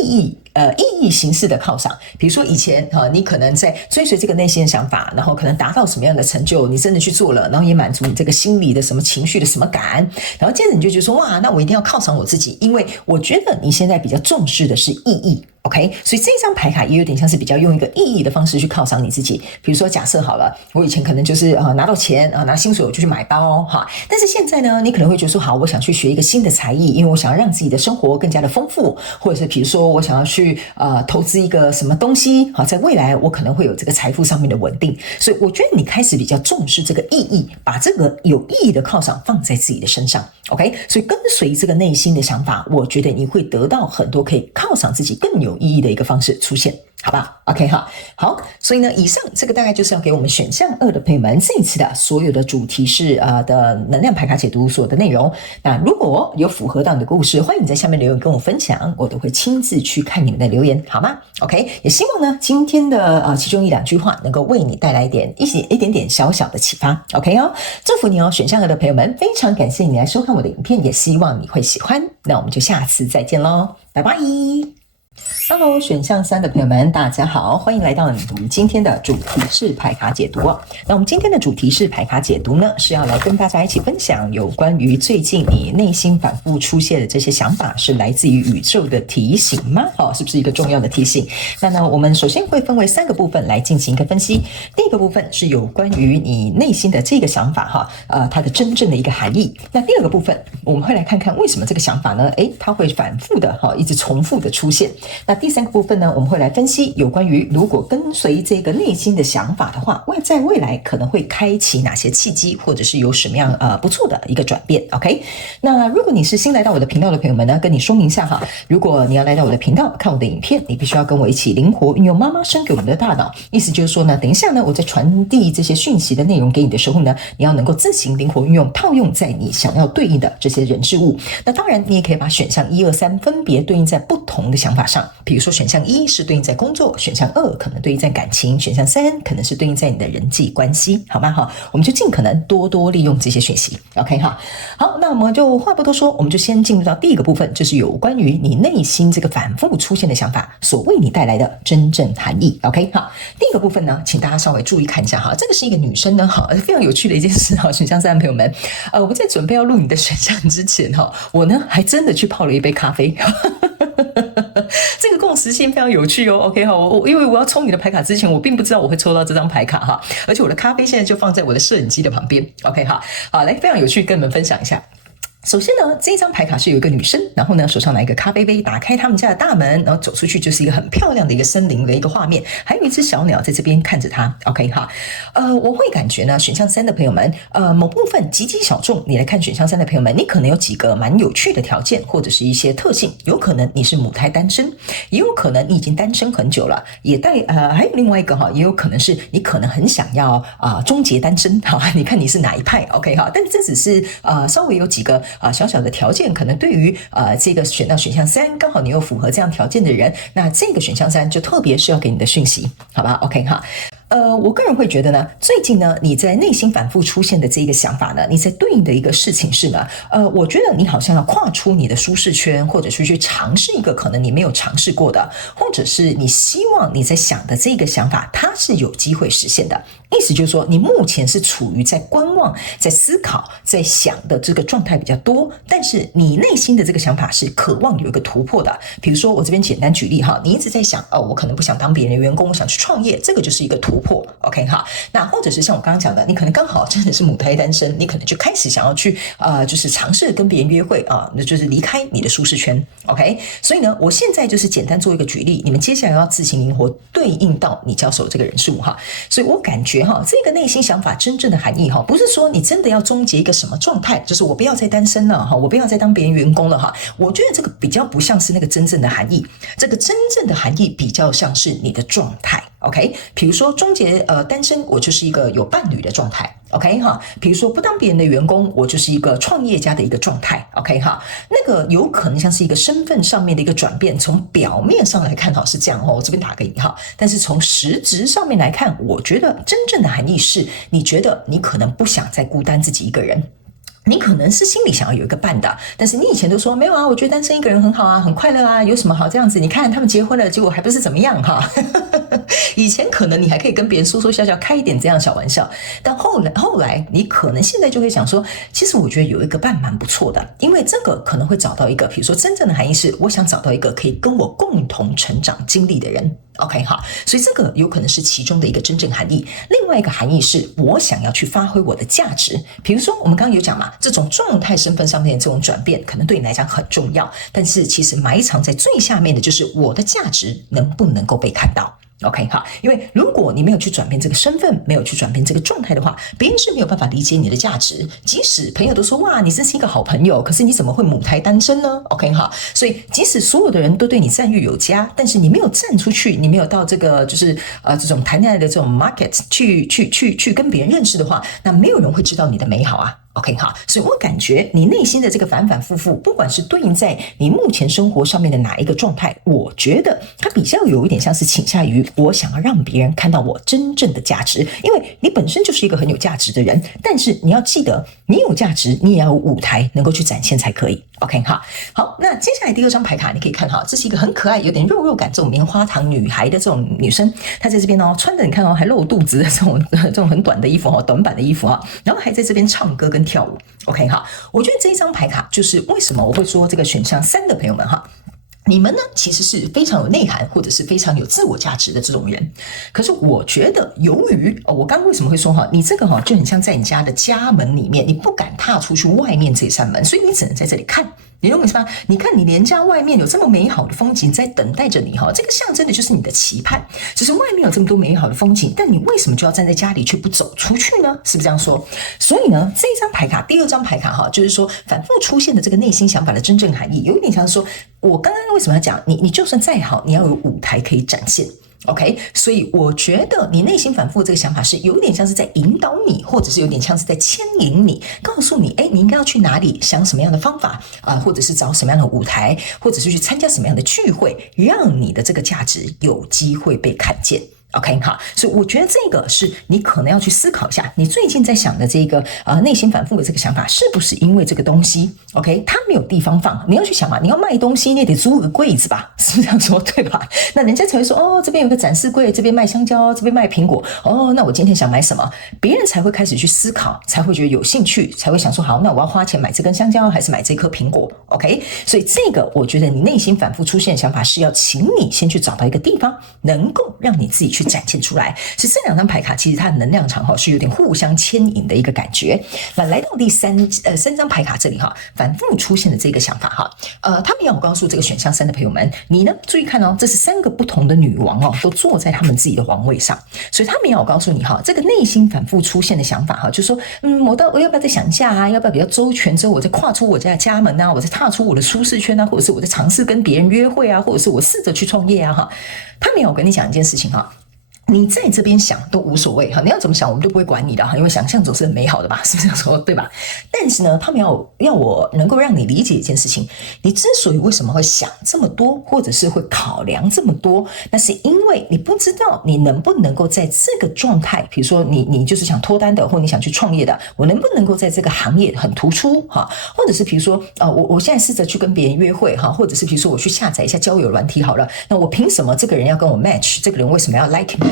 义形式的犒赏。比如说以前你可能在追随这个内心的想法，然后可能达到什么样的成就，你真的去做了，然后也满足你这个心理的什么情绪的什么感，然后接着你就觉得说，哇，那我一定要犒赏我自己，因为我觉得你现在比较重视的是意义。OK， 所以这张牌卡也有点像是比较用一个意义的方式去犒赏你自己。比如说，假设好了，我以前可能就是拿到钱拿薪水我就去买包哈，但是现在呢，你可能会觉得说，好，我想去学一个新的才艺，因为我想要让自己的生活更加的丰富，或者是比如说我想要去投资一个什么东西，好，在未来我可能会有这个财富上面的稳定。所以我觉得你开始比较重视这个意义，把这个有意义的犒赏放在自己的身上。OK， 所以跟随这个内心的想法，我觉得你会得到很多可以犒赏自己更有意义的一个方式出现，好吧 ？OK 好，所以呢，以上这个大概就是要给我们选项2的朋友们这一次的所有的主题式的能量牌卡解读所有的内容。那如果有符合到你的故事，欢迎你在下面留言跟我分享，我都会亲自去看你们的留言，好吗 ？OK， 也希望呢今天的其中1-2句话能够为你带来一点点小小的启发。OK 祝福你选项2的朋友们，非常感谢你来收看我的影片，也希望你会喜欢。那我们就下次再见咯，拜拜。Hello， 选项3的朋友们，大家好，欢迎来到我们今天的主题式牌卡解读那我们今天的主题式牌卡解读呢，是要来跟大家一起分享有关于最近你内心反复出现的这些想法，是来自于宇宙的提醒吗？是不是一个重要的提醒？那呢，我们首先会分为3个部分来进行一个分析。第一个部分是有关于你内心的这个想法它的真正的一个含义。那第二个部分，我们会来看看为什么这个想法呢，它会反复的一直重复的出现。那第3个部分呢，我们会来分析有关于如果跟随这个内心的想法的话，在未来可能会开启哪些契机，或者是有什么样不错的一个转变。OK， 那如果你是新来到我的频道的朋友们呢，跟你说明一下如果你要来到我的频道看我的影片，你必须要跟我一起灵活运用妈妈生给我们的大脑。意思就是说呢，等一下呢，我在传递这些讯息的内容给你的时候呢，你要能够自行灵活运用，套用在你想要对应的这些人事物。那当然，你也可以把选项1、2、3分别对应在不同的想法上。比如说选项1是对应在工作，选项2可能对应在感情，选项3可能是对应在你的人际关系，好吗？我们就尽可能多多利用这些讯息。OK 好，那我们就话不多说，我们就先进入到第一个部分，就是有关于你内心这个反复出现的想法所为你带来的真正含义。OK 好，第一个部分呢，请大家稍微注意看一下这个是一个女生呢非常有趣的一件事选项3的朋友们，我在准备要录你的选项之前我呢还真的去泡了一杯咖啡。这个共识性非常有趣OK 因为我要抽你的牌卡之前，我并不知道我会抽到这张牌卡而且我的咖啡现在就放在我的摄影机的旁边 OK 好，来非常有趣，跟你们分享一下。首先呢，这张牌卡是有一个女生，然后呢手上拿一个咖啡杯，打开他们家的大门，然后走出去就是一个很漂亮的一个森林的一个画面，还有一只小鸟在这边看着她 OK 哈，我会感觉呢，选项3的朋友们，某部分极其小众，你来看选项3的朋友们，你可能有几个蛮有趣的条件或者是一些特性，有可能你是母胎单身，也有可能你已经单身很久了，还有另外一个也有可能是你可能很想要终结单身你看你是哪一派 OK 哈，但这只是稍微有几个小小的条件，可能对于这个选到选项3，刚好你又符合这样条件的人，那这个选项3就特别是要给你的讯息，好吧 ？OK 哈。我个人会觉得呢，最近呢，你在内心反复出现的这个想法呢，你在对应的一个事情是呢，我觉得你好像要跨出你的舒适圈，或者是去尝试一个可能你没有尝试过的，或者是你希望你在想的这个想法，它是有机会实现的。意思就是说，你目前是处于在观望、在思考、在想的这个状态比较多，但是你内心的这个想法是渴望有一个突破的。比如说，我这边简单举例哈，你一直在想，我可能不想当别人的员工，我想去创业，这个就是一个突破 ，OK 哈。那或者是像我刚刚讲的，你可能刚好真的是母胎单身，你可能就开始想要去就是尝试跟别人约会啊，那就是离开你的舒适圈 ，OK。所以呢，我现在就是简单做一个举例，你们接下来要自行灵活对应到你交手这个人数哈。所以我感觉哈，这个内心想法真正的含义哈，不是说你真的要终结一个什么状态，就是我不要再单身了哈，我不要再当别人员工了哈。我觉得这个比较不像是那个真正的含义，这个真正的含义比较像是你的状态。OK， 比如说终结单身，我就是一个有伴侣的状态。OK 哈，比如说不当别人的员工，我就是一个创业家的一个状态。OK 哈，那个有可能像是一个身份上面的一个转变，从表面上来看哈是这样哦，我这边打个引号，但是从实质上面来看，我觉得真正的含义是，你觉得你可能不想再孤单自己一个人。你可能是心里想要有一个伴的，但是你以前都说没有啊，我觉得单身一个人很好啊，很快乐啊，有什么好这样子？你看他们结婚了，结果还不是怎么样哈。以前可能你还可以跟别人说说笑笑，开一点这样小玩笑，但后来你可能现在就会想说，其实我觉得有一个伴蛮不错的，因为这个可能会找到一个，比如说真正的含义是，我想找到一个可以跟我共同成长经历的人。OK 好，所以这个有可能是其中的一个真正含义。另外一个含义是我想要去发挥我的价值，比如说我们刚刚有讲嘛，这种状态身份上面的这种转变可能对你来讲很重要，但是其实埋藏在最下面的就是我的价值能不能够被看到。OK 好，因为如果你没有去转变这个身份，没有去转变这个状态的话，别人是没有办法理解你的价值。即使朋友都说哇，你真是一个好朋友，可是你怎么会母胎单身呢 ？OK 好，所以即使所有的人都对你赞誉有加，但是你没有站出去，你没有到这个就是这种谈恋爱的这种 market 去跟别人认识的话，那没有人会知道你的美好啊。OK 好，所以我感觉你内心的这个反反复复，不管是对应在你目前生活上面的哪一个状态，我觉得它比较有一点像是倾向于我想要让别人看到我真正的价值，因为你本身就是一个很有价值的人，但是你要记得，你有价值，你也要有舞台能够去展现才可以。OK 好，那接下来第2张牌卡你可以看哈，这是一个很可爱、有点肉感这种棉花糖女孩的这种女生，她在这边穿的你看还露肚子的这种很短的衣服短版的衣服然后还在这边唱歌跟跳舞。OK 好，我觉得这一张牌卡就是为什么我会说这个选项3的朋友们你们呢其实是非常有内涵或者是非常有自我价值的这种人，可是我觉得由于我刚为什么会说你这个就很像在你家的家门里面，你不敢踏出去外面这扇门，所以你只能在这里看。你懂我意思吗？你看你连家外面有这么美好的风景在等待着你这个象征的就是你的期盼，就是外面有这么多美好的风景，但你为什么就要站在家里却不走出去呢？是不是这样说？所以呢，这一张牌卡第2张牌卡就是说反复出现的这个内心想法的真正含义，有一点像是说我刚刚为什么要讲你就算再好，你要有舞台可以展现。OK， 所以我觉得你内心反复这个想法是有点像是在引导你，或者是有点像是在牵引你，告诉你，你应该要去哪里，想什么样的方法或者是找什么样的舞台，或者是去参加什么样的聚会，让你的这个价值有机会被看见。OK 好，所以我觉得这个是你可能要去思考一下，你最近在想的这个内心反复的这个想法，是不是因为这个东西 OK 它没有地方放？你要去想嘛，你要卖东西，你也得租个柜子吧，是不是这样说对吧？那人家才会说这边有个展示柜，这边卖香蕉，这边卖苹果那我今天想买什么？别人才会开始去思考，才会觉得有兴趣，才会想说好，那我要花钱买这根香蕉还是买这颗苹果 OK， 所以这个我觉得你内心反复出现的想法是要请你先去找到一个地方，能够让你自己去展现出来。所以这2张牌卡其实它的能量场是有点互相牵引的一个感觉。那来到第3张牌卡这里反复出现的这个想法他们要我告诉这个选项3的朋友们，你呢注意看这是3个不同的女王都坐在他们自己的王位上，所以他们要我告诉你这个内心反复出现的想法就是说我要不要再想一下要不要比较周全之后我再跨出我家的家门我再踏出我的舒适圈或者是我在尝试跟别人约会或者是我试着去创业他们要我跟你讲一件事情你在这边想都无所谓哈，你要怎么想我们都不会管你的哈，因为想象总是很美好的吧，是不是这样说对吧？但是呢，他们要我能够让你理解一件事情，你之所以为什么会想这么多，或者是会考量这么多，那是因为你不知道你能不能够在这个状态，比如说你就是想脱单的，或你想去创业的，我能不能够在这个行业很突出哈，或者是比如说我现在试着去跟别人约会哈，或者是比如说我去下载一下交友软体好了，那我凭什么这个人要跟我 match， 这个人为什么要 like me？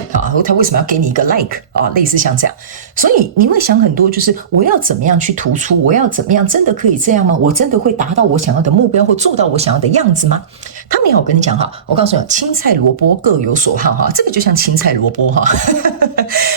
他为什么要给你一个 like 类似像这样，所以你会想很多，就是我要怎么样去突出，我要怎么样真的可以这样吗？我真的会达到我想要的目标或做到我想要的样子吗？他没有，我跟你讲哈，我告诉你，青菜萝卜各有所好哈，这个就像青菜萝卜哈，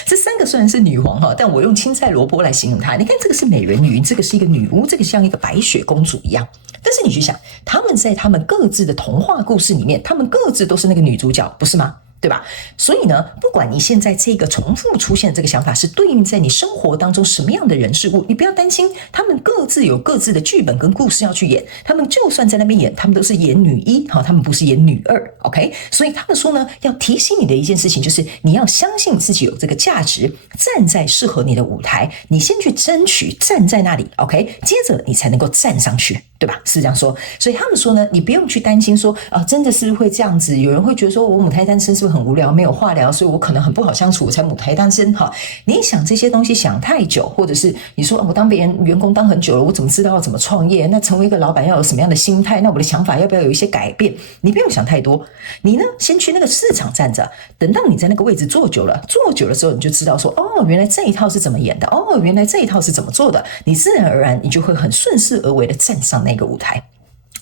这三个虽然是女皇哈，但我用青菜萝卜来形容它。你看这个是美人鱼，这个是一个女巫，这个像一个白雪公主一样。但是你去想，他们在他们各自的童话故事里面，他们各自都是那个女主角，不是吗？对吧？所以呢，不管你现在这个重复出现这个想法是对应在你生活当中什么样的人事物，你不要担心，他们各自有各自的剧本跟故事要去演，他们就算在那边演，他们都是演女一，他们不是演女二 ，OK？ 所以他们说呢，要提醒你的一件事情就是你要相信自己有这个价值，站在适合你的舞台，你先去争取站在那里 ，OK？ 接着你才能够站上去，对吧？是这样说，所以他们说呢，你不用去担心说真的是会这样子，有人会觉得说我母胎单身是不是很无聊，没有话聊，所以我可能很不好相处，我才母胎单身哈。你想这些东西想太久，或者是你说我当别人员工当很久了，我怎么知道要怎么创业？那成为一个老板要有什么样的心态？那我的想法要不要有一些改变？你不用想太多，你呢先去那个市场站着，等到你在那个位置坐久了之后，你就知道说原来这一套是怎么演的，原来这一套是怎么做的，你自然而然你就会很顺势而为的站上那个舞台。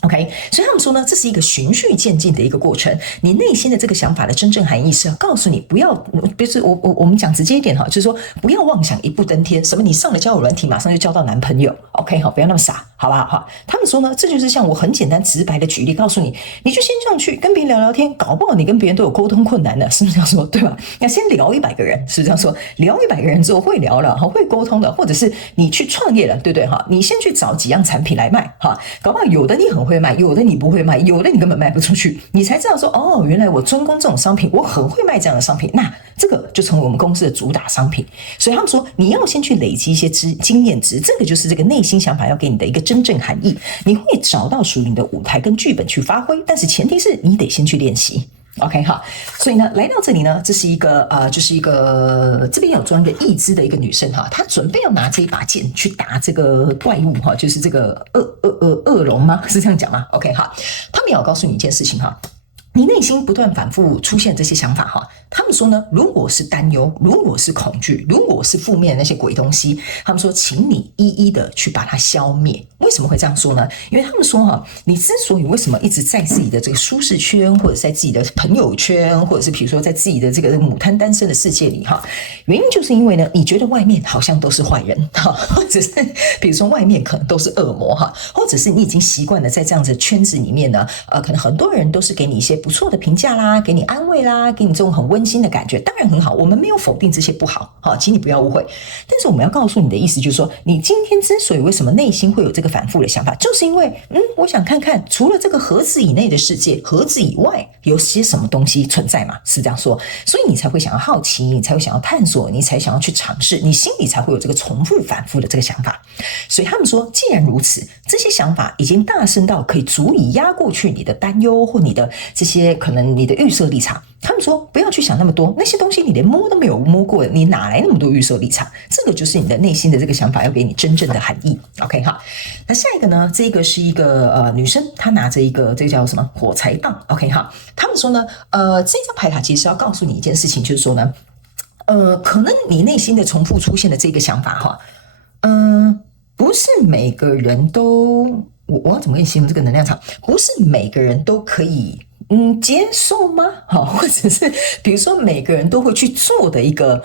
OK， 所以他们说呢，这是一个循序渐进的一个过程。你内心的这个想法的真正含义是要告诉你，不要，不是我们讲直接一点哈，就是说不要妄想一步登天，什么你上了交友软体马上就交到男朋友 ，OK 好，不要那么傻，好不好？哈，他们说呢，这就是像我很简单直白的举例，告诉你，你就先上去跟别人聊聊天，搞不好你跟别人都有沟通困难的，是不是这样说？对吧？要先聊100个人，是不是这样说？聊100个人之后会聊了，会沟通的，或者是你去创业了，对不对？哈，你先去找几样产品来卖，哈，搞不好有的你很会卖，有的你不会卖，有的你根本卖不出去，你才知道说原来我专攻这种商品，我很会卖这样的商品，那这个就成为我们公司的主打商品。所以他们说你要先去累积一些经验值，这个就是这个内心想法要给你的一个真正含义。你会找到属于你的舞台跟剧本去发挥，但是前提是你得先去练习。OK 哈，所以呢，来到这里呢，这是一个就是一个这边有装一个义肢的一个女生哈，她准备要拿这一把剑去打这个怪物哈，就是这个恶龙吗？是这样讲吗 ？OK 哈，他们也要告诉你一件事情哈。你内心不断反复出现这些想法哈，他们说呢，如果是担忧，如果是恐惧，如果是负面的那些鬼东西，他们说，请你一一的去把它消灭。为什么会这样说呢？因为他们说哈，你之所以为什么一直在自己的这个舒适圈，或者在自己的朋友圈，或者是比如说在自己的这个母胎单身的世界里哈，原因就是因为呢，你觉得外面好像都是坏人哈，或者是比如说外面可能都是恶魔哈，或者是你已经习惯了在这样子的圈子里面呢，可能很多人都是给你一些不错的评价啦，给你安慰啦，给你这种很温馨的感觉，当然很好，我们没有否定这些不好，请你不要误会。但是我们要告诉你的意思就是说，你今天之所以为什么内心会有这个反复的想法，就是因为我想看看除了这个盒子以内的世界，盒子以外有些什么东西存在嘛，是这样说，所以你才会想要好奇，你才会想要探索，你才想要去尝试，你心里才会有这个重复反复的这个想法。所以他们说，既然如此，这些想法已经大声到可以足以压过去你的担忧或你的这些可能你的预设立场。他们说不要去想那么多，那些东西你连摸都没有摸过，你哪来那么多预设立场？这个就是你的内心的这个想法要给你真正的含义。OK 好，那下一个呢？这个是一个女生，她拿着一个这个叫什么火柴棒。OK 好，他们说呢，这张牌卡其实要告诉你一件事情，就是说呢，可能你内心的重复出现的这个想法哈，不是每个人都，我要怎么跟你形容这个能量场？不是每个人都可以接受吗？或者是比如说每个人都会去做的一个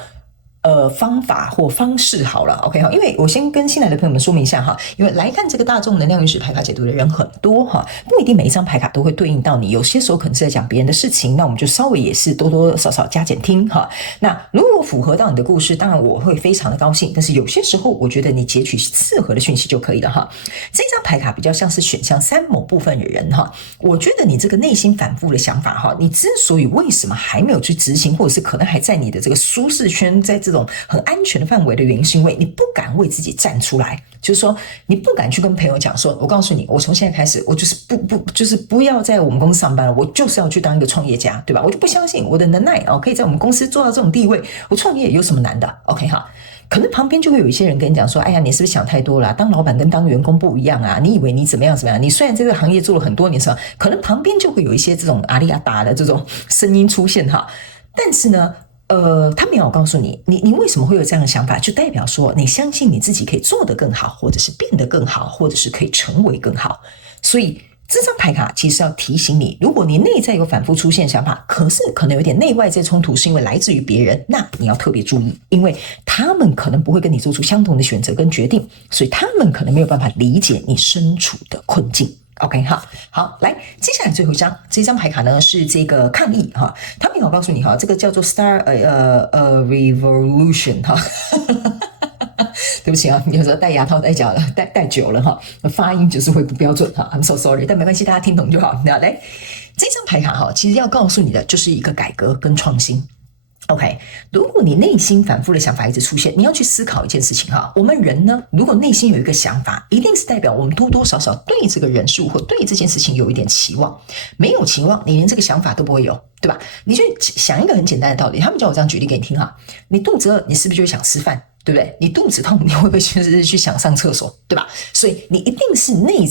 方法或方式好了 ，OK 哈，因为我先跟新来的朋友们说明一下哈，因为来看这个大众能量运势牌卡解读的人很多哈，不一定每一张牌卡都会对应到你，有些时候可能是在讲别人的事情，那我们就稍微也是多多少少加减听哈。那如果符合到你的故事，当然我会非常的高兴，但是有些时候我觉得你截取适合的讯息就可以了哈。这张牌卡比较像是选项3某部分的人哈，我觉得你这个内心反复的想法哈，你之所以为什么还没有去执行，或者是可能还在你的这个舒适圈，在这种很安全的范围的原因，是因为你不敢为自己站出来，就是说你不敢去跟朋友讲说，我告诉你，我从现在开始，我就是不要在我们公司上班了，我就是要去当一个创业家，对吧？我就不相信我的能耐可以在我们公司做到这种地位，我创业有什么难的 ？OK 哈。可能旁边就会有一些人跟你讲说，哎呀，你是不是想太多了？当老板跟当员工不一样啊！你以为你怎么样？你虽然在这个行业做了很多年，是吧？可能旁边就会有一些这种阿里亚达的这种声音出现哈。但是呢，他没有告诉你，你为什么会有这样的想法？就代表说你相信你自己可以做得更好，或者是变得更好，或者是可以成为更好。所以这张牌卡其实要提醒你，如果你内在有反复出现想法，可是可能有点内外在冲突，是因为来自于别人，那你要特别注意，因为他们可能不会跟你做出相同的选择跟决定，所以他们可能没有办法理解你身处的困境。OK 哈，好，来，接下来最后一张，这张牌卡呢是这个抗议哈，他没有告诉你哈，这个叫做 Star Revolution 哈。对不起啊，有时候戴牙套戴久了，戴久了哈，发音就是会不标准哈 ，I'm so sorry， 但没关系，大家听懂就好。那来，这张牌卡哈，其实要告诉你的就是一个改革跟创新。OK， 如果你内心反复的想法一直出现，你要去思考一件事情哈。我们人呢，如果内心有一个想法，一定是代表我们多多少少对这个人数或对这件事情有一点期望。没有期望，你连这个想法都不会有，对吧？你就想一个很简单的道理，他们叫我这样举例给你听哈。你肚子饿，你是不是就会想吃饭？对不对？你肚子痛，你会不会就是去想上厕所，对吧？所以你一定是内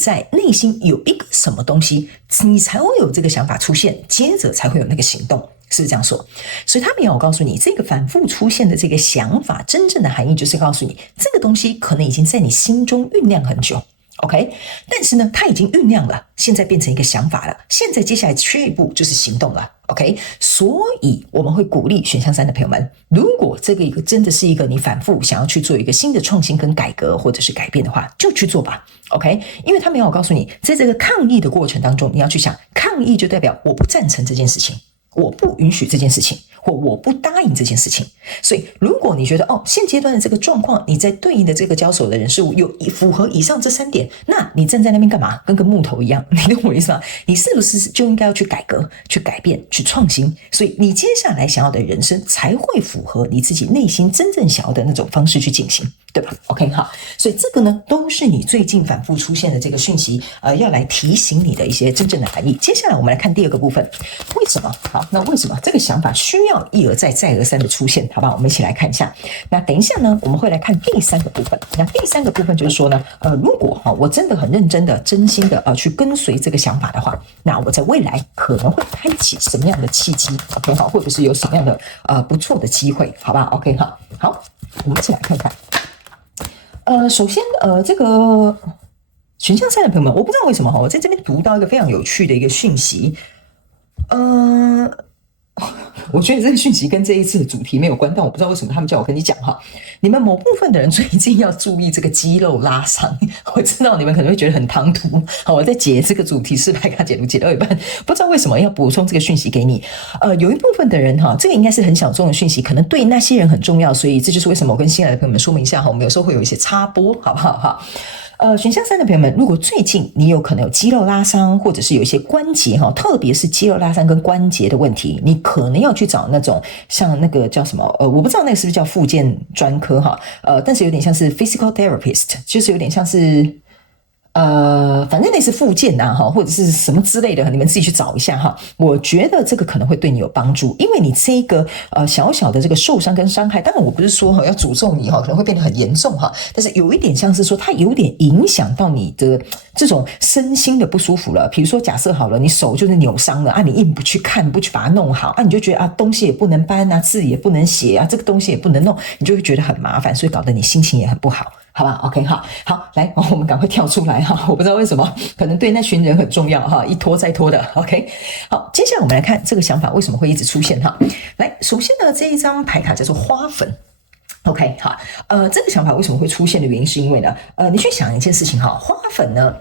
心有一个什么东西，你才会有这个想法出现，接着才会有那个行动，是不是这样说？所以他们要我告诉你，这个反复出现的这个想法，真正的含义就是告诉你，这个东西可能已经在你心中酝酿很久。OK， 但是呢，它已经酝酿了，现在变成一个想法了，现在接下来缺一步就是行动了。OK， 所以我们会鼓励选项3的朋友们，如果这个真的是一个你反复想要去做一个新的创新跟改革或者是改变的话，就去做吧。OK， 因为他没有告诉你，在这个抗议的过程当中，你要去想，抗议就代表我不赞成这件事情。我不允许这件事情，或我不答应这件事情。所以如果你觉得现阶段的这个状况，你在对应的这个交手的人事物有符合以上这3点，那你站在那边干嘛？跟个木头一样，你懂我意思吗？你是不是就应该要去改革、去改变、去创新？所以你接下来想要的人生才会符合你自己内心真正想要的那种方式去进行，对吧 ？OK 好，所以这个呢都是你最近反复出现的这个讯息，要来提醒你的一些真正的含义。接下来我们来看第2个部分，为什么？好，那为什么这个想法需要一而再、再而三的出现？好吧，我们一起来看一下。那等一下呢，我们会来看第3个部分。那第3个部分就是说呢，如果我真的很认真的、真心的去跟随这个想法的话，那我在未来可能会开启什么样的契机 ？OK 好，或者是有什么样的不错的机会？好吧 ，OK 好，好，我们一起来看看。首先这个选项3的朋友们，我不知道为什么我在这边读到一个非常有趣的一个讯息。我觉得这个讯息跟这一次的主题没有关，但我不知道为什么他们叫我跟你讲哈，你们某部分的人最近要注意这个肌肉拉伤。我知道你们可能会觉得很唐突，好，我在解这个主题是牌卡解读解到一半，不知道为什么要补充这个讯息给你。有一部分的人哈，这个应该是很小众的讯息，可能对那些人很重要，所以这就是为什么我跟新来的朋友们说明一下哈，我们有时候会有一些插播，好不好哈？选项3的朋友们，如果最近你有可能有肌肉拉伤，或者是有一些关节特别是肌肉拉伤跟关节的问题，你可能要去找那种像那个叫什么我不知道那个是不是叫复健专科哈，但是有点像是 physical therapist， 就是有点像是反正类似复健或者是什么之类的，你们自己去找一下哈。我觉得这个可能会对你有帮助，因为你这个小小的这个受伤跟伤害，当然我不是说要诅咒你可能会变得很严重但是有一点像是说它有点影响到你的这种身心的不舒服了。比如说假设好了，你手就是扭伤了你硬不去看，不去把它弄好你就觉得东西也不能搬字也不能写这个东西也不能弄，你就会觉得很麻烦，所以搞得你心情也很不好。好吧 ，OK 好，来，我们赶快跳出来我不知道为什么，可能对那群人很重要一拖再拖的 ，OK。好，接下来我们来看这个想法为什么会一直出现来，首先呢，这一张牌卡叫做花粉。OK， 好，这个想法为什么会出现的原因，是因为呢，你去想一件事情哈，花粉呢，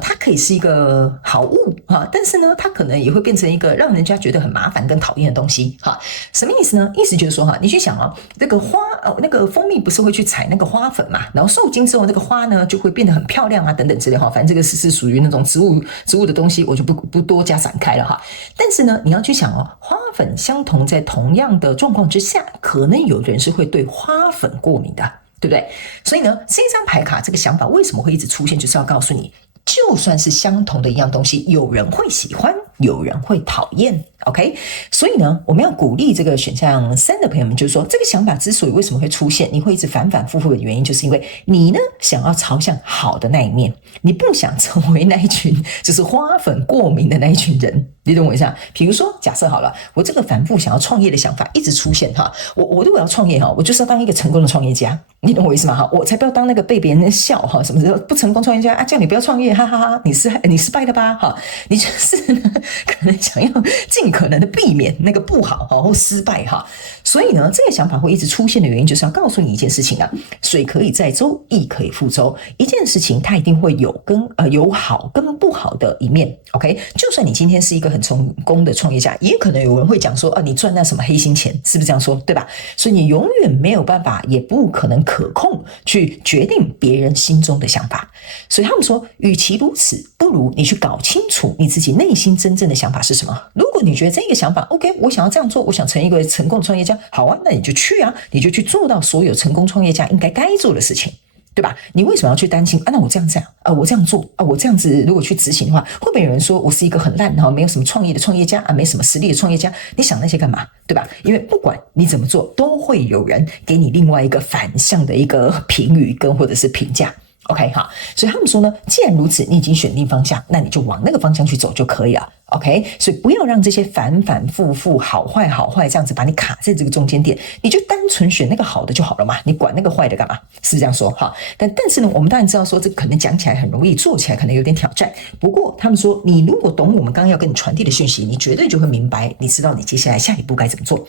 它可以是一个好物哈，但是呢，它可能也会变成一个让人家觉得很麻烦跟讨厌的东西哈。什么意思呢？意思就是说哈，你去想哦，那个花，那个蜂蜜不是会去采那个花粉嘛，然后受精之后，那个花呢就会变得很漂亮啊，等等之类哈。反正这个是属于那种植物的东西，我就不多加展开了哈。但是呢，你要去想哦，花粉相同在同样的状况之下，可能有人是会对花粉过敏的，对不对？所以呢，这张牌卡这个想法为什么会一直出现，就是要告诉你，就算是相同的一样东西，有人会喜欢，有人会讨厌。OK， 所以呢，我们要鼓励这个选项3的朋友们，就是说，这个想法之所以为什么会出现，你会一直反反复复的原因，就是因为你呢想要朝向好的那一面，你不想成为那一群就是花粉过敏的那一群人，你懂我意思啊？比如说，假设好了，我这个反复想要创业的想法一直出现哈，我如果要创业哈，我就是要当一个成功的创业家，你懂我意思吗？哈，我才不要当那个被别人笑哈，什么时候不成功创业家啊，叫你不要创业，哈哈哈，你失败了吧？哈，你就是呢可能想要尽可能的避免那个不好或失败哈，所以呢，这个想法会一直出现的原因，就是要告诉你一件事情啊，水可以载舟，亦可以覆舟。一件事情它一定会有好跟不好的一面。OK， 就算你今天是一个很成功的创业家，也可能有人会讲说你赚那什么黑心钱，是不是这样说？对吧？所以你永远没有办法，也不可能可控去决定别人心中的想法。所以他们说，与其如此，不如你去搞清楚你自己内心真正的想法是什么。如果你觉得这个想法 OK， 我想要这样做，我想成一个成功的创业家，好啊，那你就去啊，你就去做到所有成功创业家应该做的事情，对吧？你为什么要去担心那我这样我这样做我这样子如果去执行的话，会不会有人说我是一个很烂没有什么创意的创业家没什么实力的创业家？你想那些干嘛？对吧？因为不管你怎么做，都会有人给你另外一个反向的一个评语跟或者是评价。OK， 好，所以他们说呢，既然如此，你已经选定方向，那你就往那个方向去走就可以了。OK， 所以不要让这些反反复复好坏这样子把你卡在这个中间点，你就单纯选那个好的就好了嘛，你管那个坏的干嘛？是不是这样说？好，但是呢，我们当然知道说这可能讲起来很容易，做起来可能有点挑战。不过他们说，你如果懂我们刚刚要跟你传递的讯息，你绝对就会明白，你知道你接下来下一步该怎么做。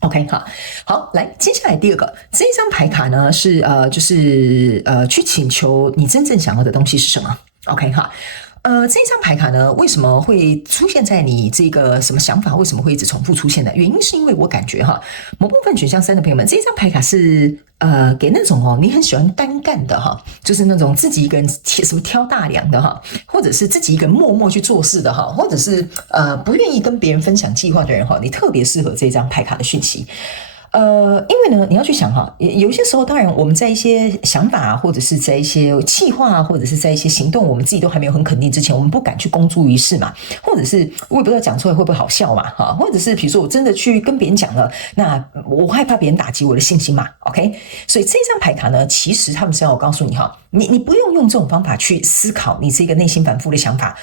OK， 好，来，接下来第二个，这一张牌卡呢是去请求你真正想要的东西是什么 ？OK， 这一张牌卡呢，为什么会出现在你这个什么想法？为什么会一直重复出现的？原因是因为我感觉某部分选项3的朋友们，这一张牌卡是给那种你很喜欢单干的就是那种自己一个人什么挑大梁的或者是自己一个人默默去做事的或者是不愿意跟别人分享计划的人你特别适合这张牌卡的讯息。因为呢，你要去想有些时候，当然我们在一些想法或者是在一些计划或者是在一些行动，我们自己都还没有很肯定之前，我们不敢去公诸于世嘛，或者是我也不知道讲出来会不会好笑嘛，或者是比如说我真的去跟别人讲了，那我害怕别人打击我的信心嘛 ，OK？ 所以这张牌卡呢，其实他们是要我告诉你你不用用这种方法去思考你这个内心反复的想法，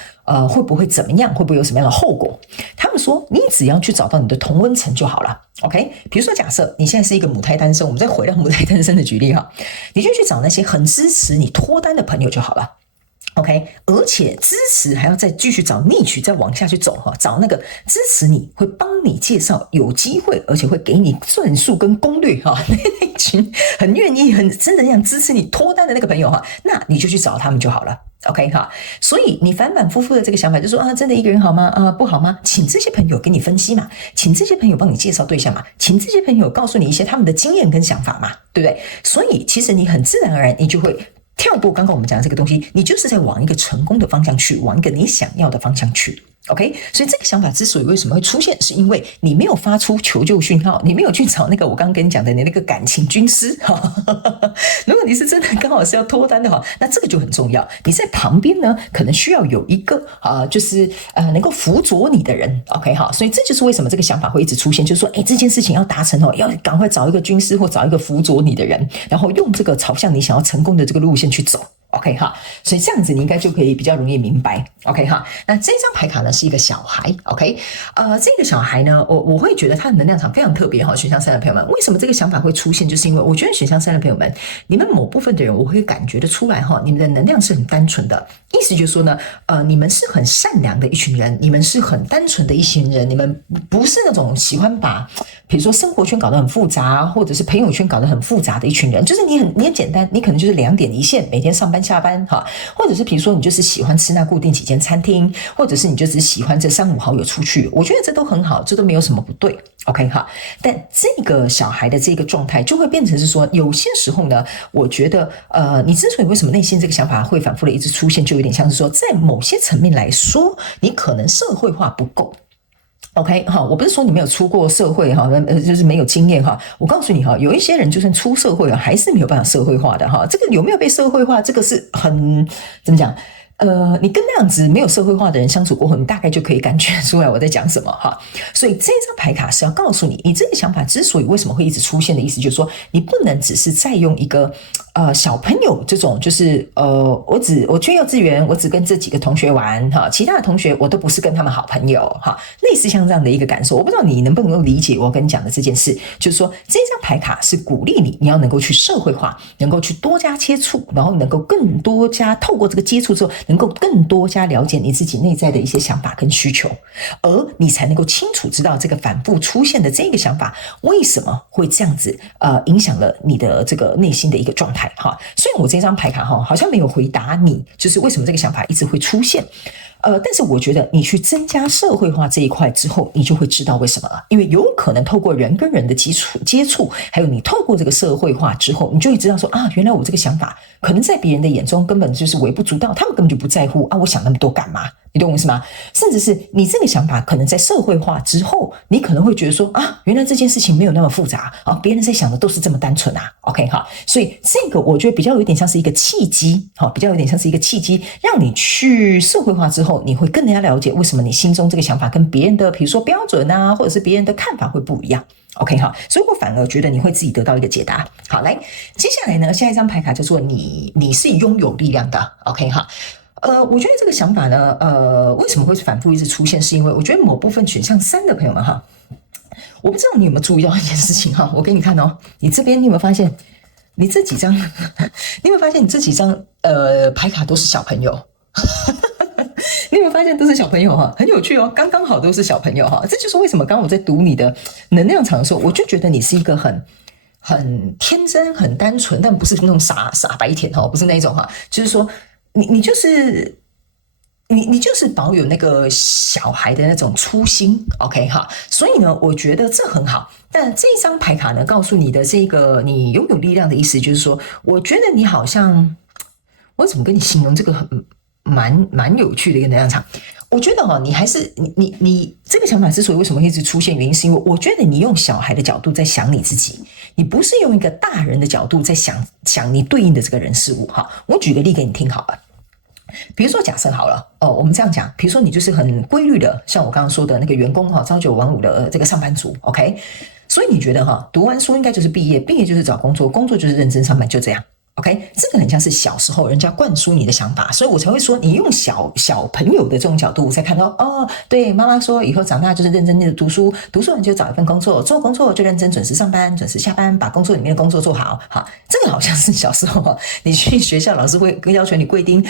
会不会怎么样，会不会有什么样的后果？他们说，你只要去找到你的同温层就好了。OK， 比如说假设你现在是一个母胎单身，我们再回到母胎单身的举例你就去找那些很支持你脱单的朋友就好了。OK， 而且支持还要再继续找niche，再往下去走找那个支持你会帮你介绍有机会，而且会给你算术跟攻略那一群很愿意很真的想支持你脱单的那个朋友那你就去找他们就好了。OK 所以你反反复复的这个想法就是说真的一个人好吗？不好吗？请这些朋友给你分析嘛，请这些朋友帮你介绍对象嘛，请这些朋友告诉你一些他们的经验跟想法嘛，对不对？所以其实你很自然而然，你就会跳过刚刚我们讲的这个东西，你就是在往一个成功的方向去，往一个你想要的方向去。OK， 所以这个想法之所以为什么会出现，是因为你没有发出求救讯号，你没有去找那个我刚刚跟你讲的你那个感情军师如果你是真的刚好是要脱单的话，那这个就很重要。你在旁边呢，可能需要有一个就是能够辅佐你的人。OK 所以这就是为什么这个想法会一直出现，就是说这件事情要达成要赶快找一个军师或找一个辅佐你的人，然后用这个朝向你想要成功的这个路线去走。OK 哈，所以这样子你应该就可以比较容易明白 OK 哈。那这张牌卡呢是一个小孩 OK， 这个小孩呢，我会觉得他的能量场非常特别哈。选项3的朋友们，为什么这个想法会出现？就是因为我觉得选项3的朋友们，你们某部分的人我会感觉得出来哈，你们的能量是很单纯的，意思就是说呢，你们是很善良的一群人，你们是很单纯的一群人，你们不是那种喜欢把比如说生活圈搞得很复杂，或者是朋友圈搞得很复杂的一群人，就是你很简单，你可能就是2点一线，每天上班下班哈，或者是比如说你就是喜欢吃那固定几间餐厅，或者是你就只喜欢这3、5好友出去，我觉得这都很好，这都没有什么不对 OK 哈。但这个小孩的这个状态就会变成是说，有些时候呢，我觉得你之所以为什么内心这个想法会反复的一直出现，就有点像是说，在某些层面来说，你可能社会化不够。OK 哈，我不是说你没有出过社会哈，就是没有经验哈。我告诉你哈，有一些人就算出社会了，还是没有办法社会化的哈。这个有没有被社会化，这个是很怎么讲？你跟那样子没有社会化的人相处过后，你大概就可以感觉出来我在讲什么哈。所以这张牌卡是要告诉你，你这个想法之所以为什么会一直出现的意思，就是说你不能只是在用一个小朋友这种，就是我去幼稚园，我只跟这几个同学玩哈，其他的同学我都不是跟他们好朋友哈，类似像这样的一个感受。我不知道你能不能够理解我跟你讲的这件事，就是说这张牌卡是鼓励你要能够去社会化，能够去多加接触，然后能够更多加透过这个接触之后，能够更多加了解你自己内在的一些想法跟需求，而你才能够清楚知道这个反复出现的这个想法为什么会这样子影响了你的这个内心的一个状态哈。虽然我这张牌卡哈好像没有回答你，就是为什么这个想法一直会出现。但是我觉得你去增加社会化这一块之后，你就会知道为什么了。因为有可能透过人跟人的接触，还有你透过这个社会化之后，你就会知道说啊，原来我这个想法可能在别人的眼中根本就是微不足道，他们根本就不在乎啊，我想那么多干嘛？你懂我意思吗？甚至是你这个想法可能在社会化之后，你可能会觉得说啊，原来这件事情没有那么复杂啊，别人在想的都是这么单纯啊。OK 哈，所以这个我觉得比较有点像是一个契机，比较有点像是一个契机，让你去社会化之后，你会更加了解为什么你心中这个想法跟别人的，比如说标准啊，或者是别人的看法会不一样。OK 哈，所以我反而觉得你会自己得到一个解答。好，来，接下来呢，下一张牌卡叫做你是拥有力量的。OK 哈。我觉得这个想法呢，为什么会反复一直出现，是因为我觉得某部分选项3的朋友们哈，我不知道你有没有注意到一件事情哈，我给你看哦，你这边你有没有发现，你这几张，你有没有发现你这几张牌卡都是小朋友？你有没有发现都是小朋友哈，很有趣哦，刚刚好都是小朋友哈，这就是为什么刚刚我在读你的能量场的时候，我就觉得你是一个很天真、很单纯，但不是那种傻白甜哈，不是那种哈，就是说。你就是保有那个小孩的那种初心 ，OK 哈，所以呢，我觉得这很好。但这张牌卡呢，告诉你的这个你拥有力量的意思，就是说，我觉得你好像，我怎么跟你形容这个蛮有趣的一个能量场。我觉得你还是你这个想法之所以为什么会一直出现，原因是因为我觉得你用小孩的角度在想你自己，你不是用一个大人的角度在想你对应的这个人事物哈。我举个例给你听好了，比如说假设好了我们这样讲，比如说你就是很规律的，像我刚刚说的那个员工哈，朝9晚5的这个上班族 OK， 所以你觉得读完书应该就是毕业就是找工作，工作就是认真上班，就这样。OK， 这个很像是小时候人家灌输你的想法，所以我才会说你用小朋友的这种角度才看到对，妈妈说以后长大就是认真的读书，读书完就找一份工作，做工作就认真准时上班，准时下班，把工作里面的工作做好。好，这个好像是小时候你去学校老师会要求你规定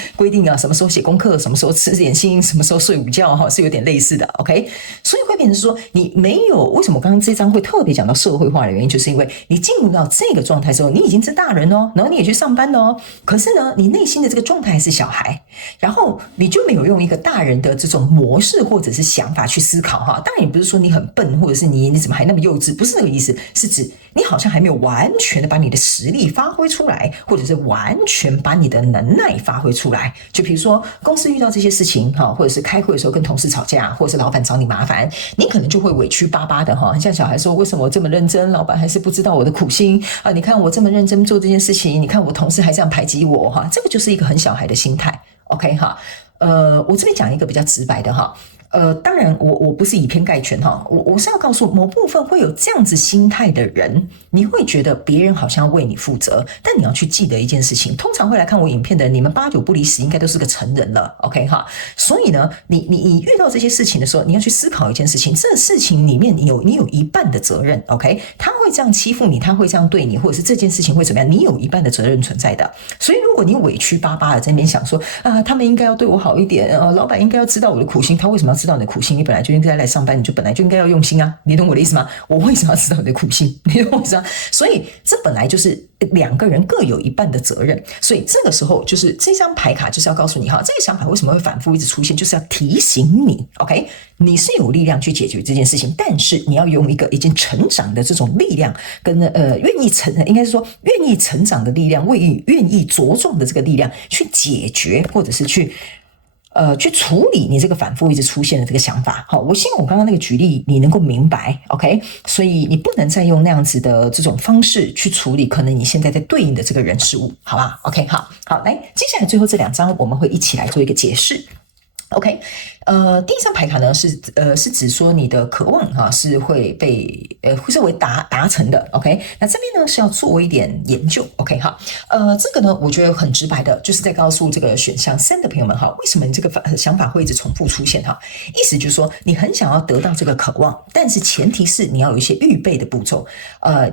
啊，什么时候写功课，什么时候吃点心，什么时候睡午觉是有点类似的。OK， 所以会变成说你没有为什么刚刚这张会特别讲到社会化的原因，就是因为你进入到这个状态之后，你已经是大人然后你也去上班可是呢，你内心的这个状态还是小孩，然后你就没有用一个大人的这种模式或者是想法去思考当然也不是说你很笨，或者是你怎么还那么幼稚，不是那个意思，是指你好像还没有完全的把你的实力发挥出来，或者是完全把你的能耐发挥出来。就比如说公司遇到这些事情或者是开会的时候跟同事吵架，或者是老板找你麻烦，你可能就会委屈巴巴的很像小孩说，为什么我这么认真，老板还是不知道我的苦心你看我这么认真做这件事情，你看我同事还这样排挤我这个就是一个很小孩的心态 OK 我这边讲一个比较直白的当然我不是以偏概全哈，我是要告诉某部分会有这样子心态的人，你会觉得别人好像要为你负责，但你要去记得一件事情，通常会来看我影片的人，你们8、9不离10应该都是个成人了 ，OK 哈，所以呢，你遇到这些事情的时候，你要去思考一件事情，这事情里面你有一半的责任 ，OK， 他会这样欺负你，他会这样对你，或者是这件事情会怎么样，你有一半的责任存在的，所以如果你委屈巴巴的在那边想说啊，他们应该要对我好一点，老板应该要知道我的苦心，他为什么要知道你的苦心？你本来就应该来上班，你就本来就应该要用心啊，你懂我的意思吗？我为什么要知道你的苦心？你懂我意思吗？所以这本来就是2个人各有一半的责任，所以这个时候就是这张牌卡就是要告诉你哈，这个想法为什么会反复一直出现，就是要提醒你 ，OK， 你是有力量去解决这件事情，但是你要用一个已经成长的这种力量，跟应该是说愿意成长的力量，愿意茁壮的这个力量去解决，或者是去处理你这个反复一直出现的这个想法。好，我希望我刚刚那个举例你能够明白 ，OK？ 所以你不能再用那样子的这种方式去处理可能你现在在对应的这个人事物，好吧 ？OK， 好，来，接下来最后这2张我们会一起来做一个解释。OK， 第一张牌卡呢是指说你的渴望哈是会被是会达成的 ，OK， 那这边呢是要做一点研究 ，OK 哈，这个呢我觉得很直白的，就是在告诉这个选项3的朋友们哈，为什么你这个想法会一直重复出现哈？意思就是说你很想要得到这个渴望，但是前提是你要有一些预备的步骤，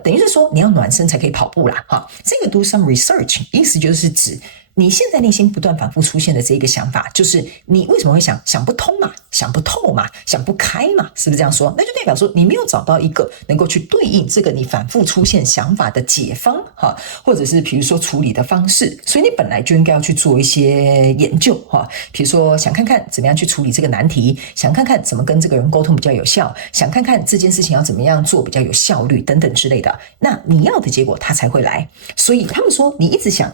等于是说你要暖身才可以跑步啦哈。这个 do some research 意思就是指你现在内心不断反复出现的这一个想法，就是你为什么会想不通嘛，想不透嘛，想不开嘛，是不是这样说？那就代表说你没有找到一个能够去对应这个你反复出现想法的解方哈，或者是比如说处理的方式，所以你本来就应该要去做一些研究哈，比如说想看看怎么样去处理这个难题，想看看怎么跟这个人沟通比较有效，想看看这件事情要怎么样做比较有效率等等之类的，那你要的结果它才会来。所以他们说你一直想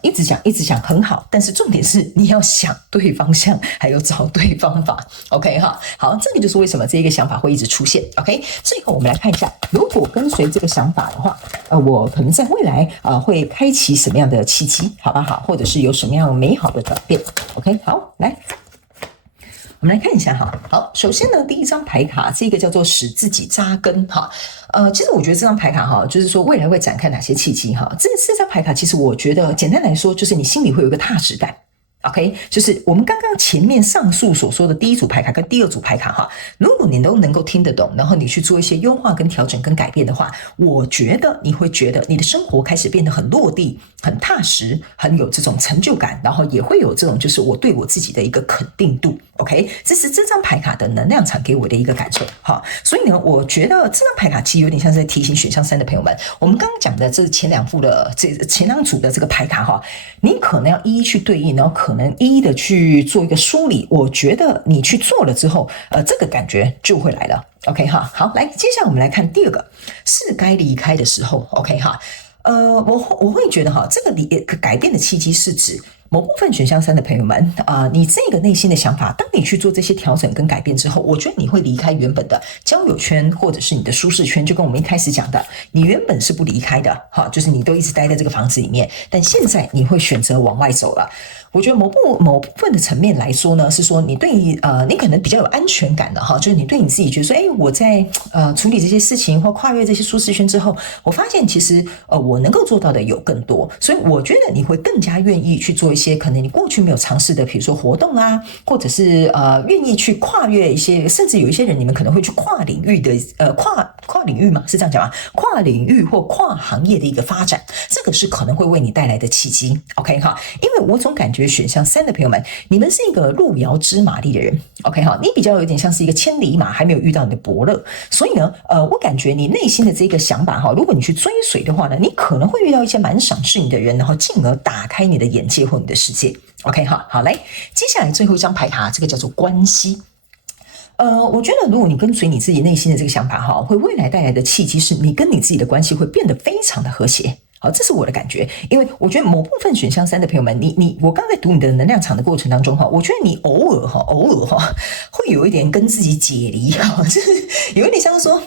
很好。但是重点是你要想对方向，还有找对方法 ，OK 哈，好，这个就是为什么这一个想法会一直出现 ，OK。最后我们来看一下，如果跟随这个想法的话，我可能在未来会开启什么样的契机，好不好？或者是有什么样美好的转变 ，OK。好，来。我们来看一下哈，好，首先呢，第一张牌卡，这个叫做使自己扎根哈，其实我觉得这张牌卡哈，就是说未来会展开哪些契机哈，这张牌卡其实我觉得简单来说，就是你心里会有一个踏实感。OK， 就是我们刚刚前面上述所说的第一组牌卡跟第2组牌卡哈，如果你都能够听得懂，然后你去做一些优化跟调整跟改变的话，我觉得你会觉得你的生活开始变得很落地、很踏实、很有这种成就感，然后也会有这种就是我对我自己的一个肯定度。OK， 这是这张牌卡的能量场给我的一个感受哈。所以呢，我觉得这张牌卡其实有点像是在提醒选项3的朋友们，我们刚刚讲的这前2组的这个牌卡哈，你可能要一一去对应，然后可能一一的去做一个梳理。我觉得你去做了之后，这个感觉就会来了。OK 哈，好，来，接下来我们来看第2个，是该离开的时候。OK 哈，我会觉得哈，这个改变的契机是指某部分选项3的朋友们你这个内心的想法，当你去做这些调整跟改变之后，我觉得你会离开原本的交友圈或者是你的舒适圈，就跟我们一开始讲的，你原本是不离开的哈，就是你都一直待在这个房子里面，但现在你会选择往外走了。我觉得某部分的层面来说呢，是说你对你可能比较有安全感的哈，就是你对你自己觉得说，我在处理这些事情或跨越这些舒适圈之后，我发现其实我能够做到的有更多，所以我觉得你会更加愿意去做一些可能你过去没有尝试的，比如说活动啊，或者是愿意去跨越一些，甚至有一些人你们可能会去跨领域的跨领域吗？是这样讲吗？跨领域或跨行业的一个发展，这个是可能会为你带来的契机。OK 哈，因为我总感觉选项3的朋友们，你们是一个路遥知马力的人 ，OK 哈，你比较有点像是一个千里马，还没有遇到你的伯乐，所以呢，我感觉你内心的这个想法哈，如果你去追随的话呢，你可能会遇到一些蛮赏识你的人，然后进而打开你的眼界或你的世界 ，OK 哈，好，来，接下来最后一张牌卡，这个叫做关系。我觉得如果你跟随你自己内心的这个想法哈，会未来带来的契机是你跟你自己的关系会变得非常的和谐。好，这是我的感觉，因为我觉得某部分选项3的朋友们，我刚才读你的能量场的过程当中哈，我觉得你偶尔会有一点跟自己解离哈，就是有一点像是说。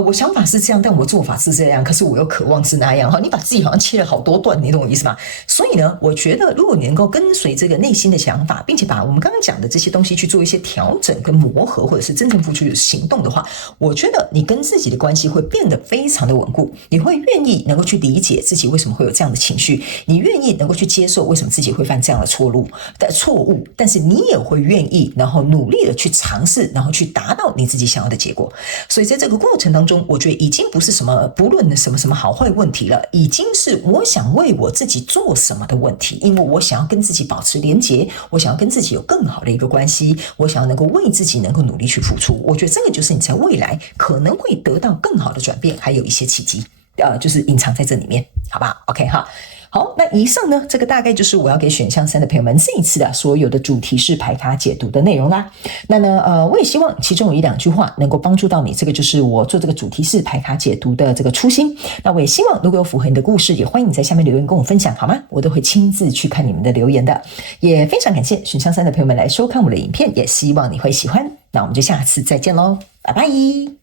我想法是这样，但我做法是这样，可是我又渴望是那样哈。你把自己好像切了好多段，你懂我意思吗？所以呢，我觉得如果你能够跟随这个内心的想法，并且把我们刚刚讲的这些东西去做一些调整跟磨合，或者是真正付出行动的话，我觉得你跟自己的关系会变得非常的稳固，你会愿意能够去理解自己为什么会有这样的情绪，你愿意能够去接受为什么自己会犯这样的错误，但是你也会愿意，然后努力的去尝试，然后去达到你自己想要的结果。所以在这个过程当中，我觉得已经不是不论什么好坏问题了，已经是我想为我自己做什么的问题，因为我想要跟自己保持连结，我想要跟自己有更好的一个关系，我想要能够为自己能够努力去付出。我觉得这个就是你在未来可能会得到更好的转变，还有一些契机，就是隐藏在这里面，好不好 ？OK 哈。好，那以上呢，这个大概就是我要给选项3的朋友们这一次的所有的主题式牌卡解读的内容啦。那呢，我也希望其中有1-2句话能够帮助到你，这个就是我做这个主题式牌卡解读的这个初心。那我也希望如果有符合你的故事，也欢迎你在下面留言跟我分享，好吗？我都会亲自去看你们的留言的。也非常感谢选项3的朋友们来收看我的影片，也希望你会喜欢。那我们就下次再见喽，拜拜。